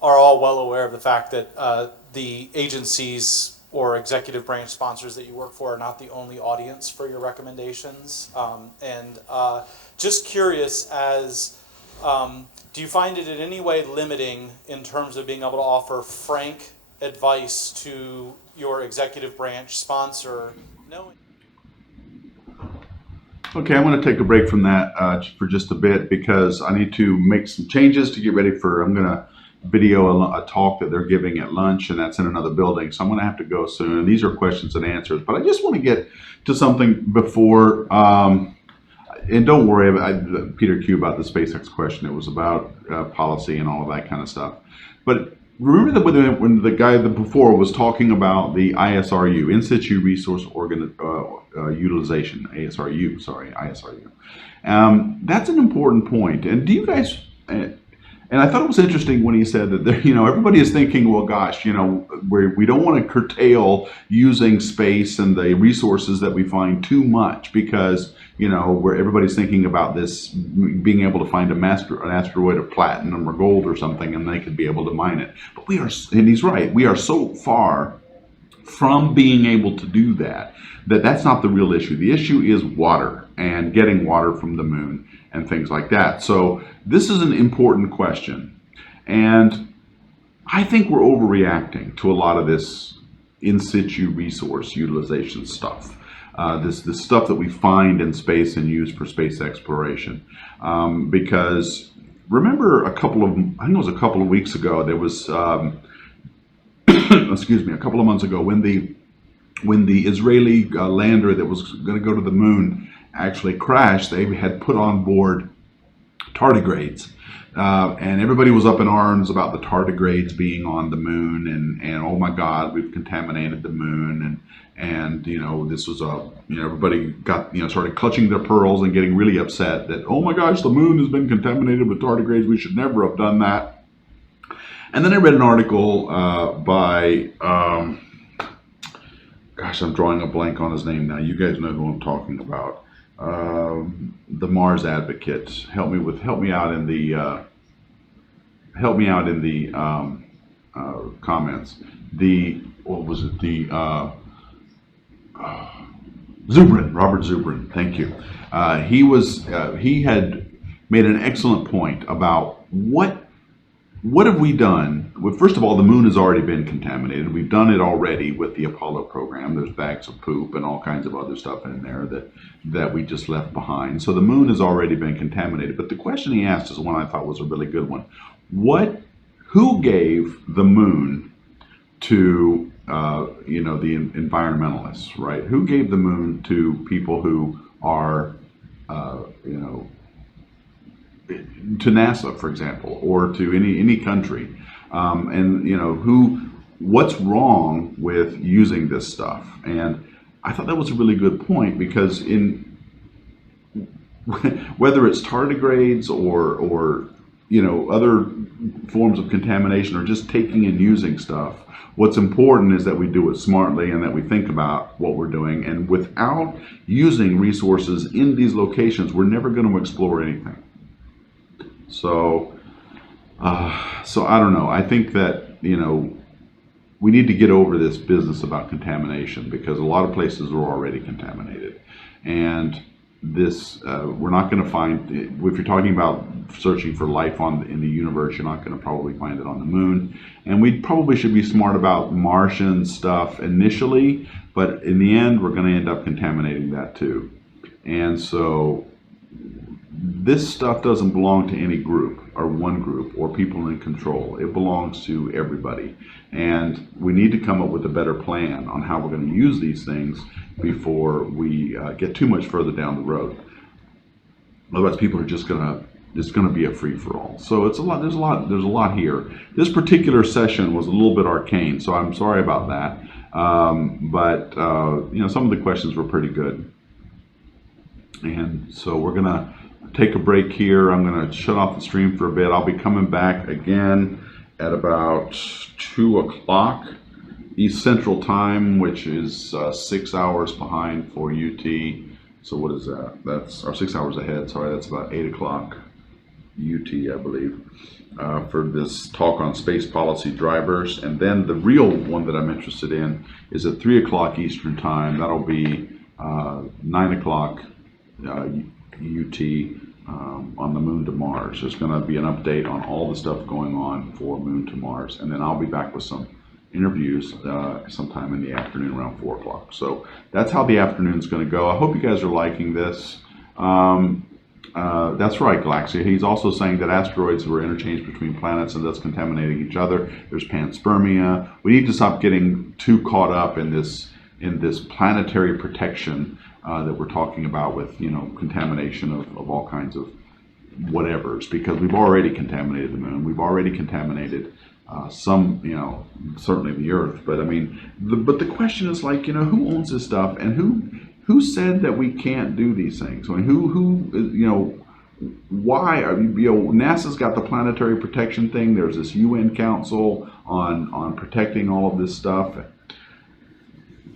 all well aware of the fact that the agencies or executive branch sponsors that you work for are not the only audience for your recommendations. Just curious, do you find it in any way limiting in terms of being able to offer frank advice to your executive branch sponsor, knowing? Okay, I'm going to take a break from that for just a bit because I need to make some changes to get ready for, I'm going to video a talk that they're giving at lunch, and that's in another building, so I'm going to have to go soon. And these are questions and answers, but I just want to get to something before, and don't worry, Peter Q, about the SpaceX question. It was about policy and all of that kind of stuff. But remember that when the guy before was talking about the ISRU, In Situ Resource Utilization, ISRU. That's an important point. And do you guys, and I thought it was interesting when he said that everybody is thinking, well, gosh, we don't want to curtail using space and the resources that we find too much because, where everybody's thinking about this being able to find an asteroid of platinum or gold or something, and they could be able to mine it. But and he's right, we are so far from being able to do that's not the real issue. The issue is water and getting water from the moon and things like that. So this is an important question. And I think we're overreacting to a lot of this in situ resource utilization stuff. This stuff that we find in space and use for space exploration. Because remember I think it was a couple of weeks ago, there was, excuse me, a couple of months ago when the Israeli lander that was going to go to the moon actually crashed, they had put on board tardigrades. And everybody was up in arms about the tardigrades being on the moon and oh my God, we've contaminated the moon and this was everybody got, started clutching their pearls and getting really upset that, oh my gosh, the moon has been contaminated with tardigrades, we should never have done that. And then I read an article by, gosh, I'm drawing a blank on his name now. You guys know who I'm talking about. The Mars Advocate. Help me out in the comments. Zubrin, Robert Zubrin. Thank you. He had made an excellent point about what have we done? Well, first of all, the moon has already been contaminated. We've done it already with the Apollo program. There's bags of poop and all kinds of other stuff in there that we just left behind. So the moon has already been contaminated. But the question he asked is one I thought was a really good one. Who gave the moon to the environmentalists, right? Who gave the moon to people who are to NASA, for example, or to any country, what's wrong with using this stuff? And I thought that was a really good point because whether it's tardigrades or other forms of contamination or just taking and using stuff, what's important is that we do it smartly and that we think about what we're doing. And without using resources in these locations, we're never going to explore anything. So I don't know. I think that, we need to get over this business about contamination because a lot of places are already contaminated. And this, we're not going to find, if you're talking about searching for life in the universe, you're not going to probably find it on the moon. And we probably should be smart about Martian stuff initially, but in the end, we're going to end up contaminating that too. And so this stuff doesn't belong to any group or one group or people in control. It belongs to everybody. And we need to come up with a better plan on how we're going to use these things before we get too much further down the road. Otherwise, people are just it's going to be a free-for-all. So it's a lot. There's a lot here. This particular session was a little bit arcane, so I'm sorry about that. But you know, some of the questions were pretty good. And so we're going to take a break here. I'm going to shut off the stream for a bit. I'll be coming back again at about 2 o'clock East Central Time, which is 6 hours behind for UT. So what is that? That's 6 hours ahead. Sorry, that's about 8 o'clock UT, I believe, for this talk on space policy drivers. And then the real one that I'm interested in is at 3 o'clock Eastern Time. That'll be 9 o'clock UT on the Moon to Mars. There's going to be an update on all the stuff going on for Moon to Mars. And then I'll be back with some interviews sometime in the afternoon around 4 o'clock. So that's how the afternoon's going to go. I hope you guys are liking this. That's right, Galaxia. He's also saying that asteroids were interchanged between planets and thus contaminating each other. There's panspermia. We need to stop getting too caught up in this planetary protection that we're talking about with, you know, contamination of all kinds of whatevers, because we've already contaminated the moon. We've already contaminated some, you know, certainly the Earth. But I mean, but the question is, like, you know, who owns this stuff, and who said that we can't do these things? I mean, who you know, why? You know, NASA's got the planetary protection thing. There's this UN Council on protecting all of this stuff.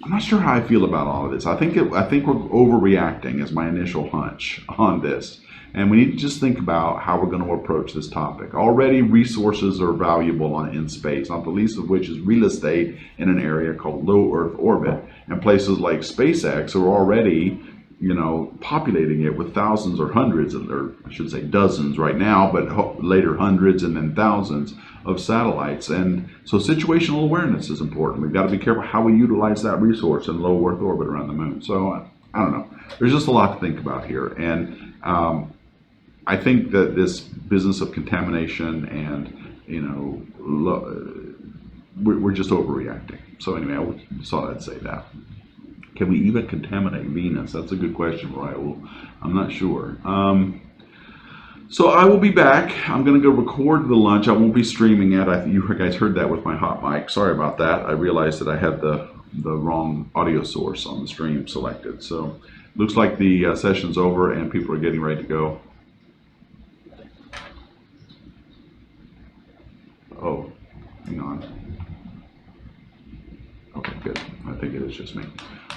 I'm not sure how I feel about all of this. I think we're overreacting, is my initial hunch on this. And we need to just think about how we're going to approach this topic. Already resources are valuable in space, not the least of which is real estate in an area called low Earth orbit. And places like SpaceX are already, you know, populating it with thousands or hundreds, or I should say dozens right now, but later hundreds and then thousands of satellites. And so situational awareness is important. We've got to be careful how we utilize that resource in low Earth orbit around the moon. So I don't know. There's just a lot to think about here. And I think that this business of contamination and, you know, we're just overreacting. So anyway, I just thought I'd say that. Can we even contaminate Venus? That's a good question, right? Well, I'm not sure. So I will be back. I'm going to go record the lunch. I won't be streaming it. You guys heard that with my hot mic. Sorry about that. I realized that I had the wrong audio source on the stream selected. So looks like the session's over and people are getting ready to go. Oh, hang on. Okay, good. I think it is just me.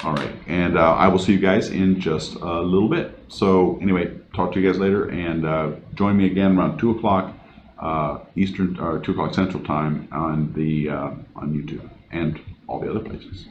All right, and I will see you guys in just a little bit. So anyway, talk to you guys later, and join me again around 2 o'clock Eastern, or 2 o'clock Central Time on YouTube and all the other places.